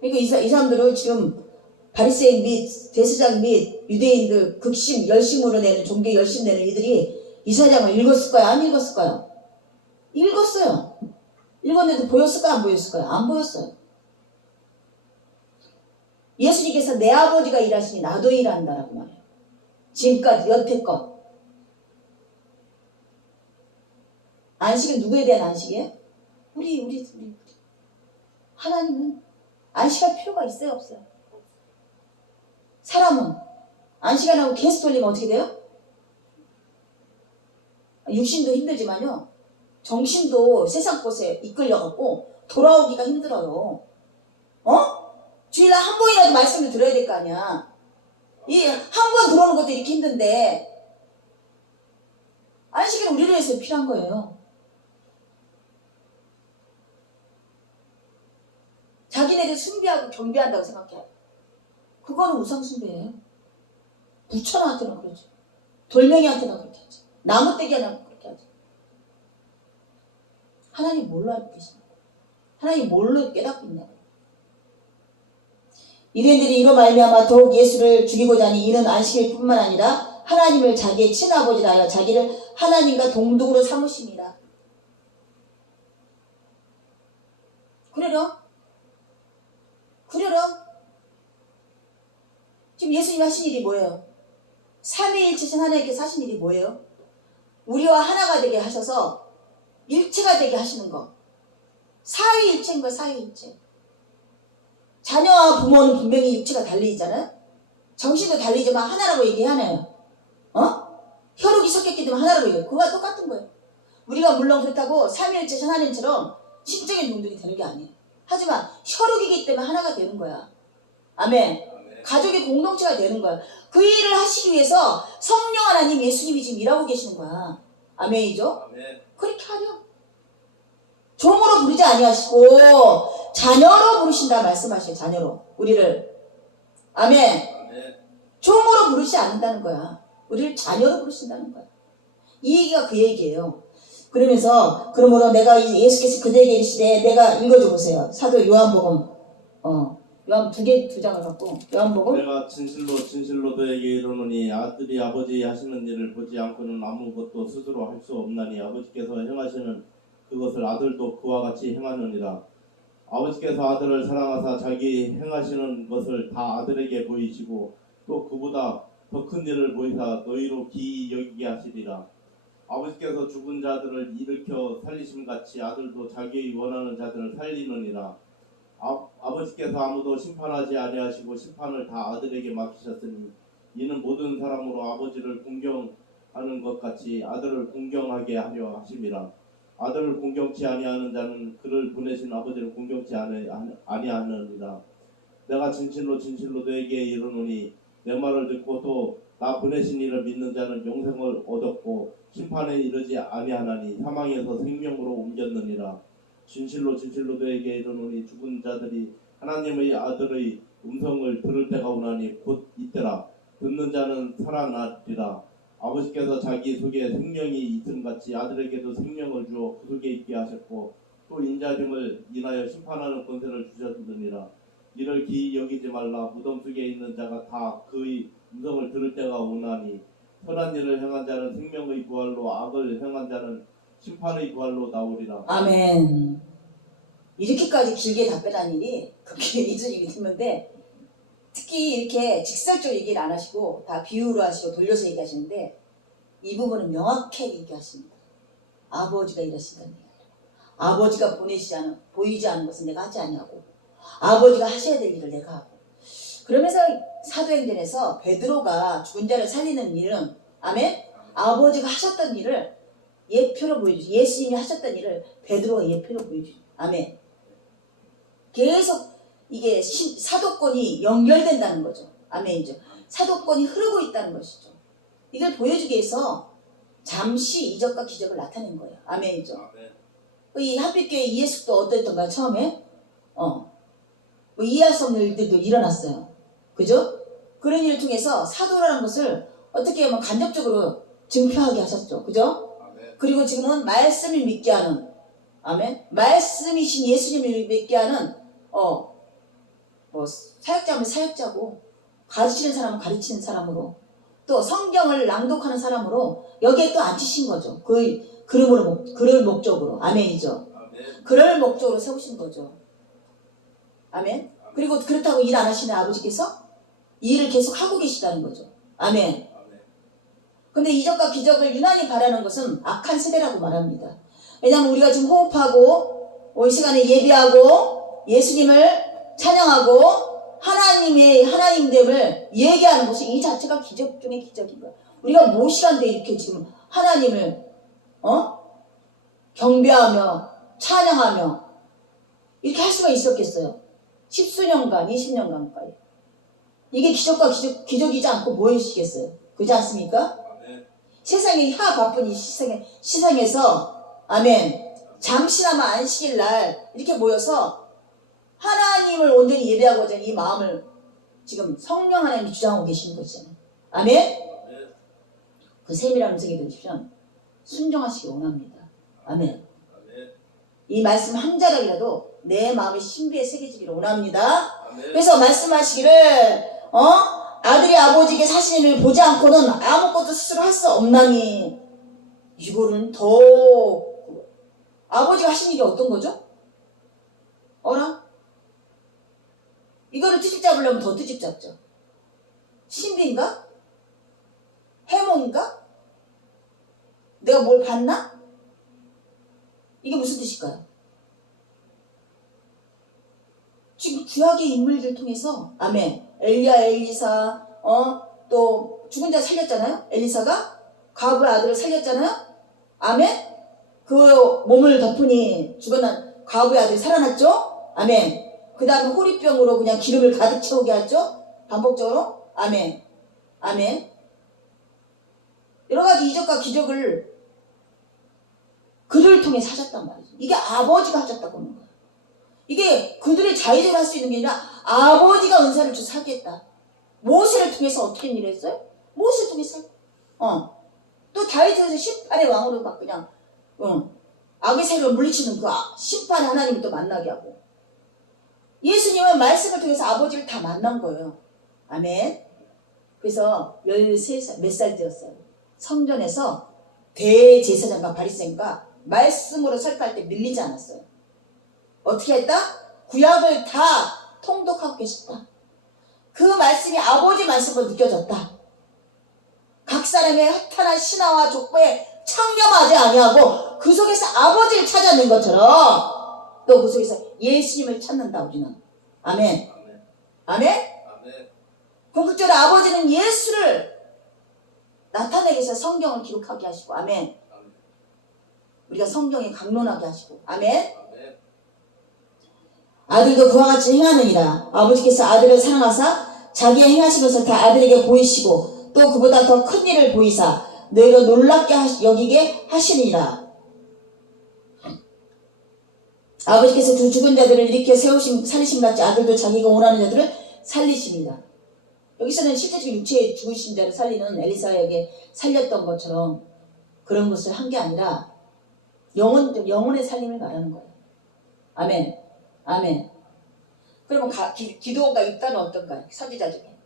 그러니까 이 사람들은 지금 바리새인 및 대제사장 및 유대인들 극심 열심으로 내는 종교 열심 내는 이들이 이사장을 읽었을까요? 안 읽었을까요? 읽었어요. 읽었는데 보였을까요? 안 보였을까요? 안 보였어요. 예수님께서 내 아버지가 일하시니 나도 일한다라고 말해요. 지금까지 여태껏. 안식은 누구에 대한 안식이에요? 우리. 하나님은 안식할 필요가 있어요, 없어요? 사람은 안식 안 하고 계속 돌리면 어떻게 돼요? 육신도 힘들지만요. 정신도 세상 곳에 이끌려갖고 돌아오기가 힘들어요. 주일날 한 번이라도 말씀을 들어야 될 거 아니야. 이 한 번 들어오는 것도 이렇게 힘든데 안식은 우리를 위해서 필요한 거예요. 자기네들 숭배하고 경배한다고 생각해. 그거는 우상숭배예요. 부처한테는 그러죠. 돌멩이한테는 그렇게 하죠. 나무떼기한테는 그렇게 하죠. 하나님 뭘로 알고 계시나요? 하나님 뭘로 깨닫고 있냐고요. 유대인들이 이로 말미암아 더욱 예수를 죽이고자 하니 이는 안식일 뿐만 아니라 하나님을 자기의 친아버지라 하여 자기를 하나님과 동등으로 삼으심이라. 그래요? 지금 예수님 하신 일이 뭐예요? 삼위일체신 하나님께서 하신 일이 뭐예요? 우리와 하나가 되게 하셔서 일체가 되게 하시는 거. 사위일체인 거예요. 사위일체. 자녀와 부모는 분명히 육체가 달리잖아요. 정신도 달리지만 하나라고 얘기하네요. 혈육이 섞였기 때문에 하나라고 얘기해요. 그거와 똑같은 거예요. 우리가 물론 그렇다고 삼위일체신 하나님처럼 신적인 동등이 되는 게 아니에요. 하지만 혈육이기 때문에 하나가 되는 거야. 아멘. 가족의 공동체가 되는 거야. 그 일을 하시기 위해서 성령 하나님 예수님이 지금 일하고 계시는 거야. 아멘이죠? 아멘. 그렇게 하렴. 종으로 부르지 아니하시고 자녀로 부르신다 말씀하셔요. 자녀로 우리를. 아멘. 아멘. 종으로 부르지 않는다는 거야. 우리를 자녀로 부르신다는 거야. 이 얘기가 그 얘기예요. 그러면서 그러므로 내가 예수께서 그들에게 이르시되 내가 읽어줘 보세요. 사도 요한복음 요한 두 장을 갖고 요한복음 내가 진실로 너에게 이르노니 아들이 아버지 하시는 일을 보지 않고는 아무것도 스스로 할 수 없나니 아버지께서 행하시는 그것을 아들도 그와 같이 행하느니라. 아버지께서 아들을 사랑하사 자기 행하시는 것을 다 아들에게 보이시고 또 그보다 더 큰 일을 보이사 너희로 기이 여기게 하시리라. 아버지께서 죽은 자들을 일으켜 살리심같이 아들도 자기 원하는 자들을 살리느니라. 아버지께서 아무도 심판하지 아니하시고 심판을 다 아들에게 맡기셨으니 이는 모든 사람으로 아버지를 공경하는 것 같이 아들을 공경하게 하려 하심이라. 아들을 공경치 아니하는 자는 그를 보내신 아버지를 공경치 아니하느니라. 내가 진실로 너에게 이르노니 내 말을 듣고 또 나 보내신 이를 믿는 자는 영생을 얻었고 심판에 이르지 아니하나니 사망에서 생명으로 옮겼느니라. 진실로 너에게 이르노니 죽은 자들이 하나님의 아들의 음성을 들을 때가 오나니 곧 이때라. 듣는 자는 살아나리라. 아버지께서 자기 속에 생명이 있음같이 아들에게도 생명을 주어 그 속에 있게 하셨고 또 인자됨을 인하여 심판하는 권세를 주셨느니라. 이를 기이 여기지 말라. 무덤 속에 있는 자가 다 그의 음성을 들을 때가 오나니 선한 일을 행한 자는 생명의 부활로 악을 행한 자는 심판의 부활로 나오리라. 아멘. 이렇게까지 길게 답변한 일이 그렇게 예수님이 듣는데 특히 이렇게 직설적으로 얘기를 안 하시고 다 비유로 하시고 돌려서 얘기하시는데 이 부분은 명확하게 얘기하십니다. 아버지가 이러신다는 얘기예요. 아버지가 보이지 않은 것은 내가 하지 아니하고 아버지가 하셔야 될 일을 내가 하고 그러면서 사도행전에서 베드로가 죽은 자를 살리는 일은 아멘? 아버지가 하셨던 일을 예표로 보여주죠. 예수님이 하셨던 일을 베드로가 예표로 보여주죠. 아멘. 계속 이게 사도권이 연결된다는 거죠. 아멘이죠. 사도권이 흐르고 있다는 것이죠. 이걸 보여주기 위해서 잠시 이적과 기적을 나타낸 거예요. 아멘이죠. 이 한빛교회 이예숙도 어땠던가 처음에? 뭐 이해할 수 없는 일들도 일어났어요. 그죠? 그런 일을 통해서 사도라는 것을 어떻게 하면 간접적으로 증표하게 하셨죠. 그죠? 그리고 지금은 말씀을 믿게 하는, 아멘. 말씀이신 예수님을 믿게 하는, 사역자면 사역자고, 가르치는 사람은 가르치는 사람으로, 또 성경을 낭독하는 사람으로 여기에 또 앉히신 거죠. 그럴 목적으로. 아멘이죠. 그럴 목적으로 세우신 거죠. 아멘. 그리고 그렇다고 일 안 하시는 아버지께서 일을 계속 하고 계시다는 거죠. 아멘. 근데 이적과 기적을 유난히 바라는 것은 악한 세대라고 말합니다. 왜냐하면 우리가 지금 호흡하고 이 시간에 예배하고 예수님을 찬양하고 하나님됨을 얘기하는 것이 이 자체가 기적 중의 기적인 거야. 우리가 뭐 시간대 이렇게 지금 하나님을 경배하며 찬양하며 이렇게 할 수가 있었겠어요? 10수년간 20년간까지. 이게 기적과 기적이지 않고 뭐이시겠어요? 그렇지 않습니까? 세상에 바쁜 이 시상에서 아멘. 잠시나마 안식일 날 이렇게 모여서 하나님을 온전히 예배하고자 이 마음을 지금 성령 하나님이 주장하고 계시는 것이잖아요. 아멘. 그 세밀한 음성이 들으시면 순종하시기 원합니다. 아멘. 이 말씀 한 자락이라도 내 마음의 신비에 새겨지기를 원합니다. 그래서 말씀하시기를 아들이 아버지에게 사신 일을 보지 않고는 아무것도 스스로 할 수 없나니. 이거는 더 아버지가 하신 일이 어떤 거죠? 이거를 트집 잡으려면 더 트집 잡죠. 신비인가? 해몽인가? 내가 뭘 봤나? 이게 무슨 뜻일까요? 지금 구약의 인물들 통해서 아멘. 엘리야, 엘리사, 또 죽은 자 살렸잖아요. 엘리사가 과부의 아들을 살렸잖아요. 아멘. 그 몸을 덮으니 죽어난 과부의 아들이 살아났죠. 아멘. 그 다음에 호리병으로 그냥 기름을 가득 채우게 하죠. 반복적으로. 아멘. 아멘. 여러 가지 이적과 기적을 그들을 통해 하셨단 말이죠. 이게 아버지가 하셨다고 하는 거예요. 이게 그들이 자의적으로 할 수 있는 게 아니라 아버지가 은사를 주서 하겠다. 모세를 통해서 어떻게 일을 했어요? 모세를 통해서. 또 다윗에서 심판의 왕으로 막 그냥 악의 세력을 물리치는 그 심판의 하나님을 또 만나게 하고. 예수님은 말씀을 통해서 아버지를 다 만난 거예요. 아멘. 그래서 13살, 몇 살 때였어요. 성전에서 대제사장과 바리새인과 말씀으로 설교할 때 밀리지 않았어요. 어떻게 했다? 구약을 다 통독하고 계셨다. 그 말씀이 아버지 말씀으로 느껴졌다. 각 사람의 허탄한 신화와 족보에 창념하지 아니하고 그 속에서 아버지를 찾아낸 것처럼 또 그 속에서 예수님을 찾는다 우리는. 아멘. 아멘. 궁극적으로 아버지는 예수를 나타내기 위해서 성경을 기록하게 하시고 아멘. 우리가 성경에 강론하게 하시고 아멘. 아들도 그와 같이 행하느니라. 아버지께서 아들을 사랑하사 자기의 행하신 것을 다 아들에게 보이시고 또 그보다 더 큰 일을 보이사 너희로 놀랍게 여기게 하시니라. 아버지께서 두 죽은 자들을 일으켜 살리신 같이 아들도 자기가 원하는 자들을 살리십니다. 여기서는 실제적인 육체에 죽으신 자를 살리는 엘리사에게 살렸던 것처럼 그런 것을 한 게 아니라 영혼의 살림을 말하는 거예요. 아멘. 아멘. 그러면 기도가 있다는 어떤가요? 선지자 중에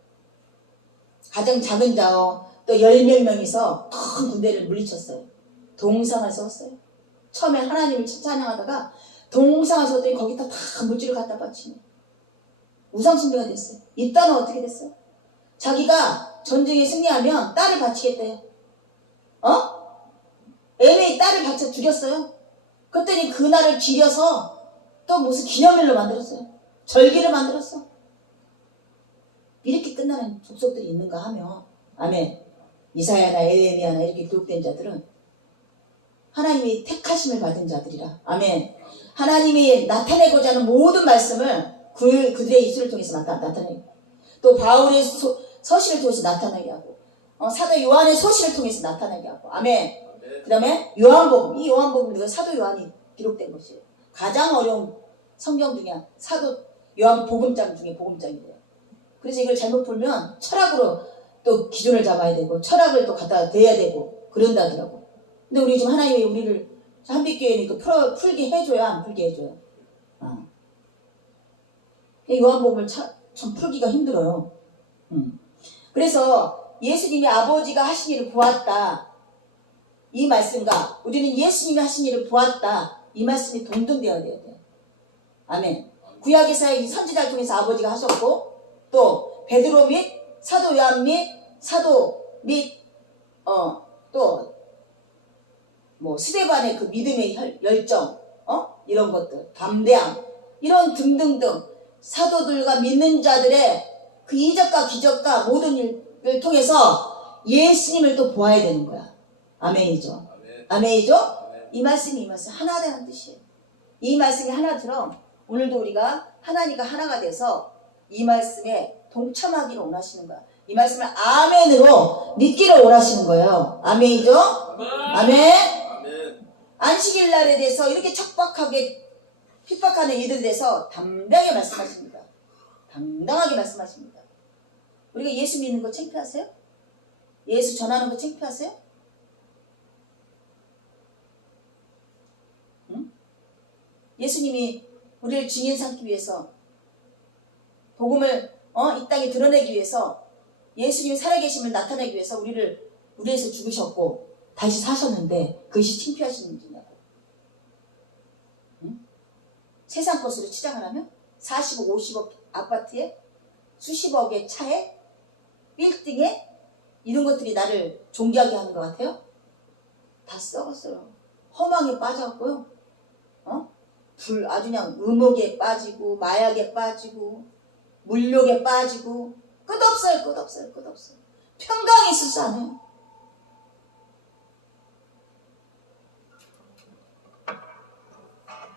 가장 작은 자와 또 10몇 명이서 큰 군대를 물리쳤어요. 동상을 세웠어요. 처음에 하나님을 찬양하다가 동상을 세웠더니 거기다 다 물질을 갖다 바치는 우상숭배가 됐어요. 이따는 어떻게 됐어요? 자기가 전쟁에 승리하면 딸을 바치겠대요. 애매히 딸을 바쳐 죽였어요. 그랬더니 그날을 기려서 또 무슨 기념일로 만들었어요. 절기를 만들었어. 이렇게 끝나는 족속들이 있는가 하며, 아멘. 이사야나 에레미야나 이렇게 기록된 자들은 하나님이 택하심을 받은 자들이라. 아멘. 하나님이 나타내고자 하는 모든 말씀을 그들의 입술을 통해서 나타내고, 또 바울의 서신을 통해서 나타나게 하고, 사도 요한의 서신을 통해서 나타나게 하고, 아멘. 그 다음에 요한복음, 이 요한복음은 사도 요한이 기록된 것이에요. 가장 어려운 성경 중에 사도 요한 복음장 중에 복음장이래요. 그래서 이걸 잘못 풀면 철학으로 또 기준을 잡아야 되고 철학을 또 갖다 대야 되고 그런다더라고. 근데 우리 지금 하나님이 우리를 한빛교회니까 풀게 해줘야 안 풀게 해줘요. 요한복음을 참 풀기가 힘들어요. 그래서 예수님이 아버지가 하신 일을 보았다. 이 말씀과 우리는 예수님이 하신 일을 보았다. 이 말씀이 동등되어야 돼요. 아멘. 구약에서의 이 선지자를 통해서 아버지가 하셨고, 또 베드로 및 사도 요한 및 사도 및 또 뭐 스데반의 그 믿음의 열정, 이런 것들, 담대함, 이런 등등등 사도들과 믿는 자들의 그 이적과 기적과 모든 일을 통해서 예수님을 또 보아야 되는 거야. 아멘이죠. 아멘이죠. 이 말씀이 하나 되는 뜻이에요. 이 말씀이 하나처럼 오늘도 우리가 하나님과 하나가 돼서 이 말씀에 동참하기를 원하시는 거야. 이 말씀을 아멘으로 믿기를 원하시는 거예요. 아멘이죠? 아멘. 안식일 날에 대해서 이렇게 척박하게 핍박하는 이들에 대해서 담대하게 말씀하십니다. 당당하게 말씀하십니다. 우리가 예수 믿는 거 창피하세요? 예수 전하는 거 창피하세요? 응? 예수님이 우리를 증인 삼기 위해서 복음을 이 땅에 드러내기 위해서 예수님이 살아계심을 나타내기 위해서 우리를 위해서 죽으셨고 다시 사셨는데 그것이 창피하신 문제냐고. 응? 세상 것으로 치장을 하면 40억 50억 아파트에 수십억의 차에 빌딩에 이런 것들이 나를 존귀하게 하는 것 같아요? 다 썩었어요. 허망에 빠졌고요. 아주 그냥 음욕에 빠지고 마약에 빠지고 물욕에 빠지고 끝없어요. 평강이 있을 수 않아요.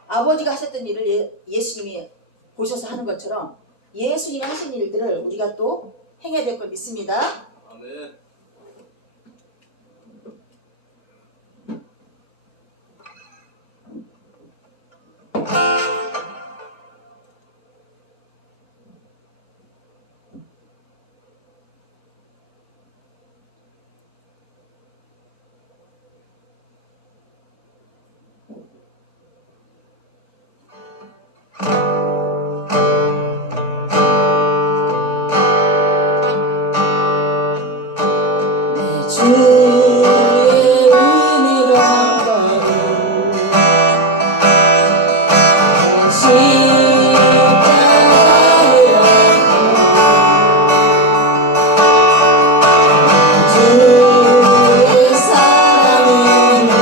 아버지가 하셨던 일을 예수님이 보셔서 하는 것처럼 예수님이 하신 일들을 우리가 또 행해야 될 걸 믿습니다. 아멘. 주의 은혜로 주의 사랑으로 십자가를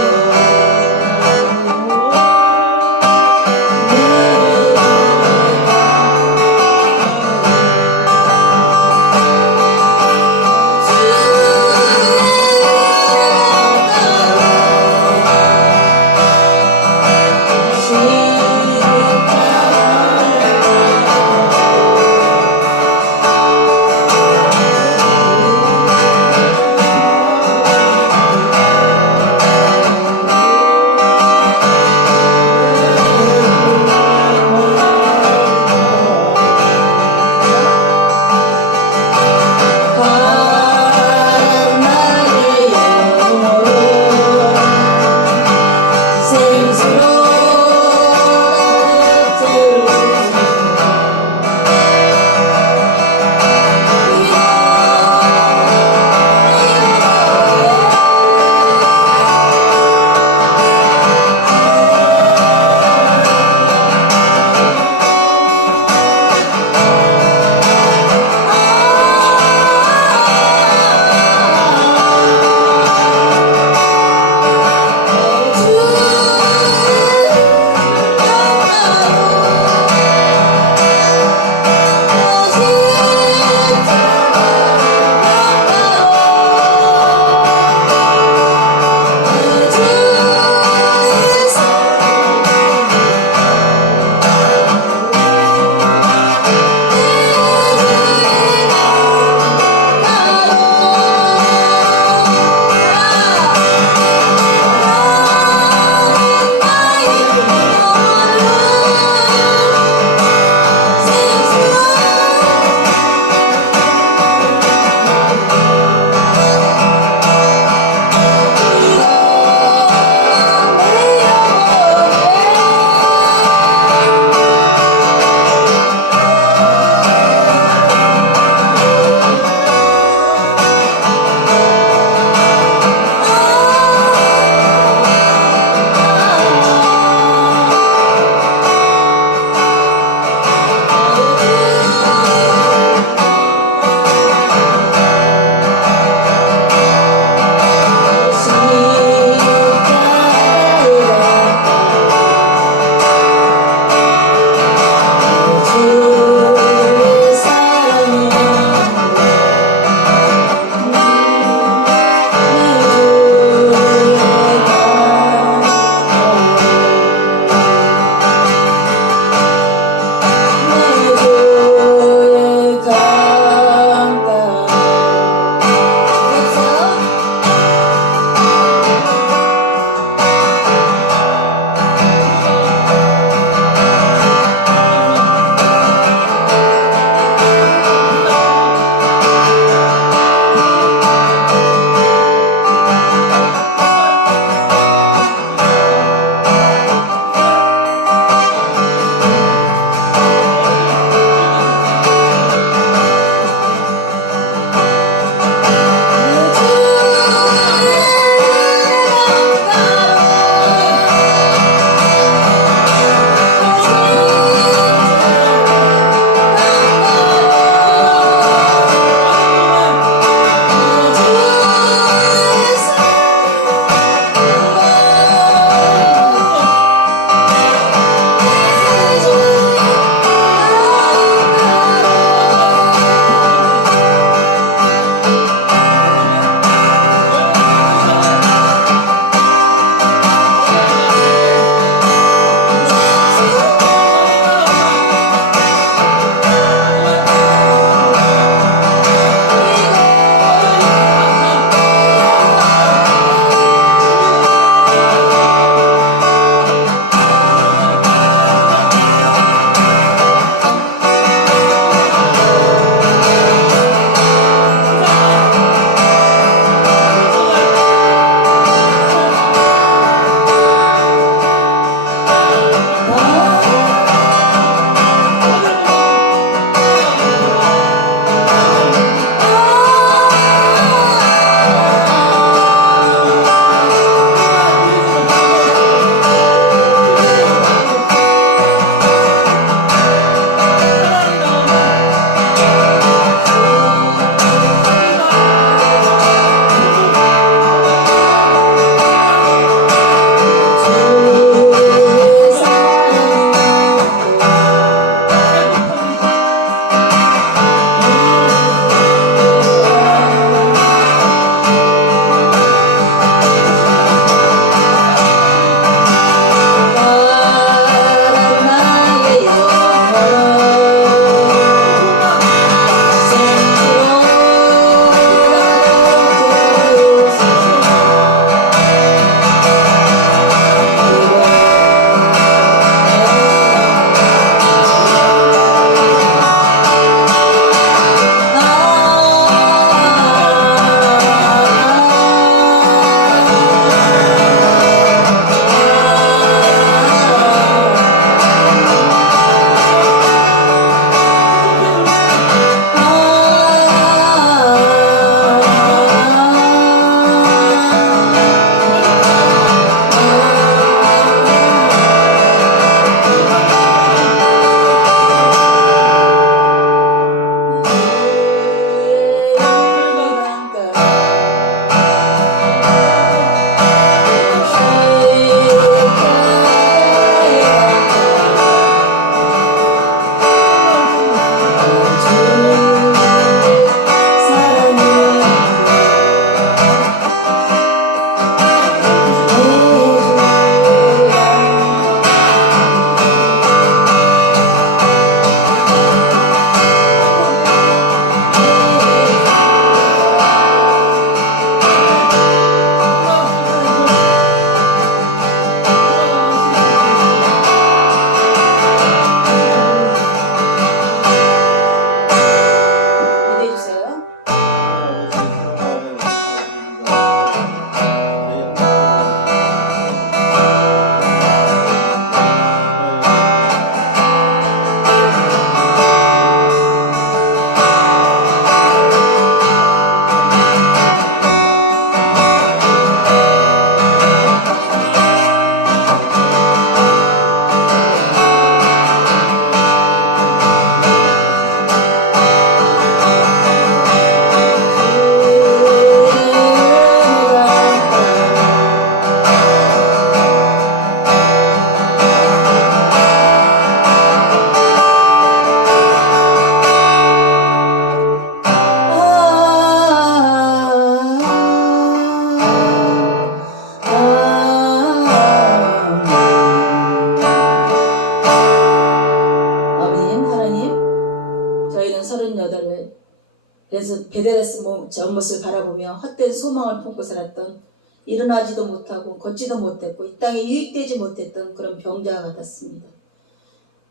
그래서 베데스 연못을 바라보며 헛된 소망을 품고 살았던, 일어나지도 못하고 걷지도 못했고 이 땅에 유익되지 못했던 그런 병자와 같았습니다.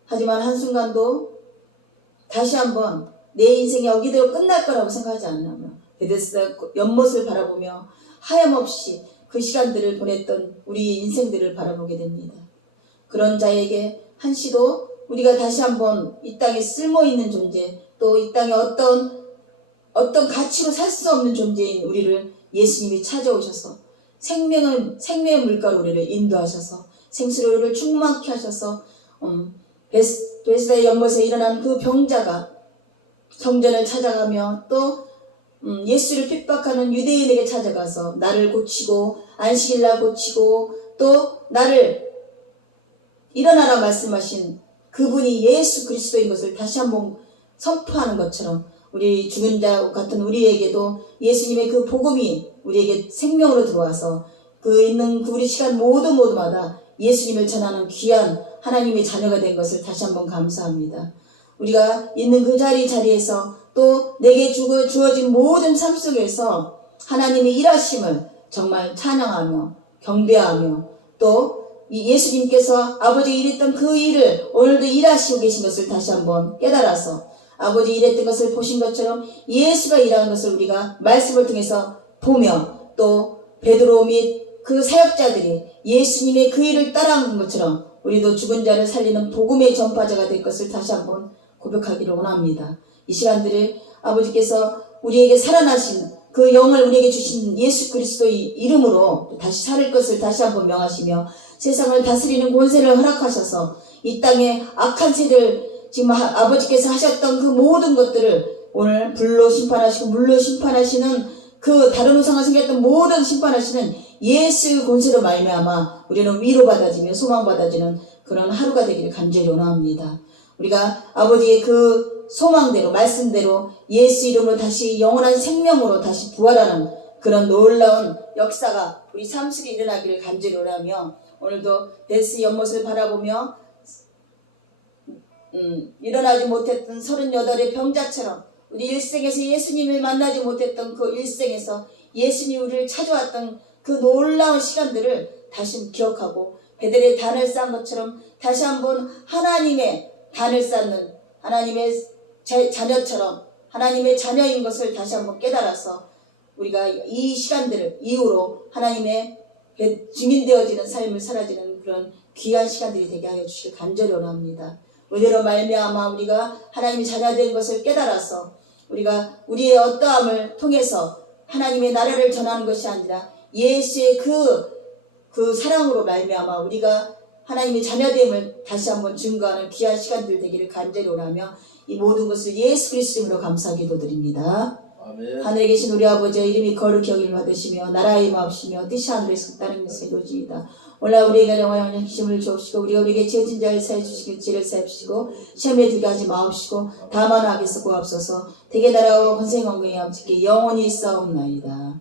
하지만 한순간도 다시 한번 내 인생이 여기대로 끝날 거라고 생각하지 않으며 베데스다 연못을 바라보며 하염없이 그 시간들을 보냈던 우리 인생들을 바라보게 됩니다. 그런 자에게 한시도 우리가 다시 한번 이 땅에 쓸모있는 존재, 또 이 땅에 어떤 가치로 살 수 없는 존재인 우리를 예수님이 찾아오셔서 생명의 물가로 우리를 인도하셔서 생수로 우리를 충만케 하셔서 베데스다 연못에 일어난 그 병자가 성전을 찾아가며 또 예수를 핍박하는 유대인에게 찾아가서 나를 고치고 안식일날 고치고 또 나를 일어나라 말씀하신 그분이 예수 그리스도인 것을 다시 한번 선포하는 것처럼 우리 죽은 자 같은 우리에게도 예수님의 그 복음이 우리에게 생명으로 들어와서 그 있는 그 우리 시간 모두마다 예수님을 전하는 귀한 하나님의 자녀가 된 것을 다시 한번 감사합니다. 우리가 있는 그 자리에서 또 내게 주어진 모든 삶 속에서 하나님의 일하심을 정말 찬양하며 경배하며 또 예수님께서 아버지 일했던 그 일을 오늘도 일하시고 계신 것을 다시 한번 깨달아서 아버지 일했던 것을 보신 것처럼 예수가 일하는 것을 우리가 말씀을 통해서 보며 또 베드로 및 그 사역자들이 예수님의 그 일을 따라한 것처럼 우리도 죽은 자를 살리는 복음의 전파자가 될 것을 다시 한번 고백하기를 원합니다. 이 시간들을 아버지께서 우리에게 살아나신 그 영을 우리에게 주신 예수 그리스도의 이름으로 다시 살 것을 다시 한번 명하시며 세상을 다스리는 권세를 허락하셔서 이 땅에 악한 세를 지금 아버지께서 하셨던 그 모든 것들을 오늘 불로 심판하시고 물로 심판하시는 그 다른 우상을 생겼던 모든 심판하시는 예수의 권세로 말미암아 우리는 위로받아지며 소망받아지는 그런 하루가 되기를 간절히 원합니다. 우리가 아버지의 그 소망대로 말씀대로 예수 이름으로 다시 영원한 생명으로 다시 부활하는 그런 놀라운 역사가 우리 삶 속에 일어나기를 간절히 원하며 오늘도 베데스다 연못을 바라보며 일어나지 못했던 38의 병자처럼 우리 일생에서 예수님을 만나지 못했던 그 일생에서 예수님 우리를 찾아왔던 그 놀라운 시간들을 다시 기억하고 베델의 단을 쌓은 것처럼 다시 한번 하나님의 단을 쌓는 하나님의 자녀처럼 하나님의 자녀인 것을 다시 한번 깨달아서 우리가 이 시간들을 이후로 하나님의 증인되어지는 삶을 살아지는 그런 귀한 시간들이 되게 하여 주시길 간절히 원합니다. 은혜로 말미암아 우리가 하나님의 자녀된 것을 깨달아서 우리가 우리의 어떠함을 통해서 하나님의 나라를 전하는 것이 아니라 예수의 그 사랑으로 말미암아 우리가 하나님의 자녀됨을 다시 한번 증거하는 귀한 시간들 되기를 간절히 원하며 이 모든 것을 예수 그리스도 이름으로 감사 기도드립니다. 아멘. 하늘에 계신 우리 아버지의 이름이 거룩히 여김을 받으시며 나라의 마옵시며 뜻이 하늘에서 땅에 있는 이루어지이다. 오늘 우리에게 영원한 힘을 주옵시고 우리에게 지어진 자를 사해 주시길 지를 사해 주시고 시험에 들게 하지 마옵시고 다만 악에서 구하옵소서. 대개 나라와 권세 영광이 아버지께 영원히 있사옵나이다.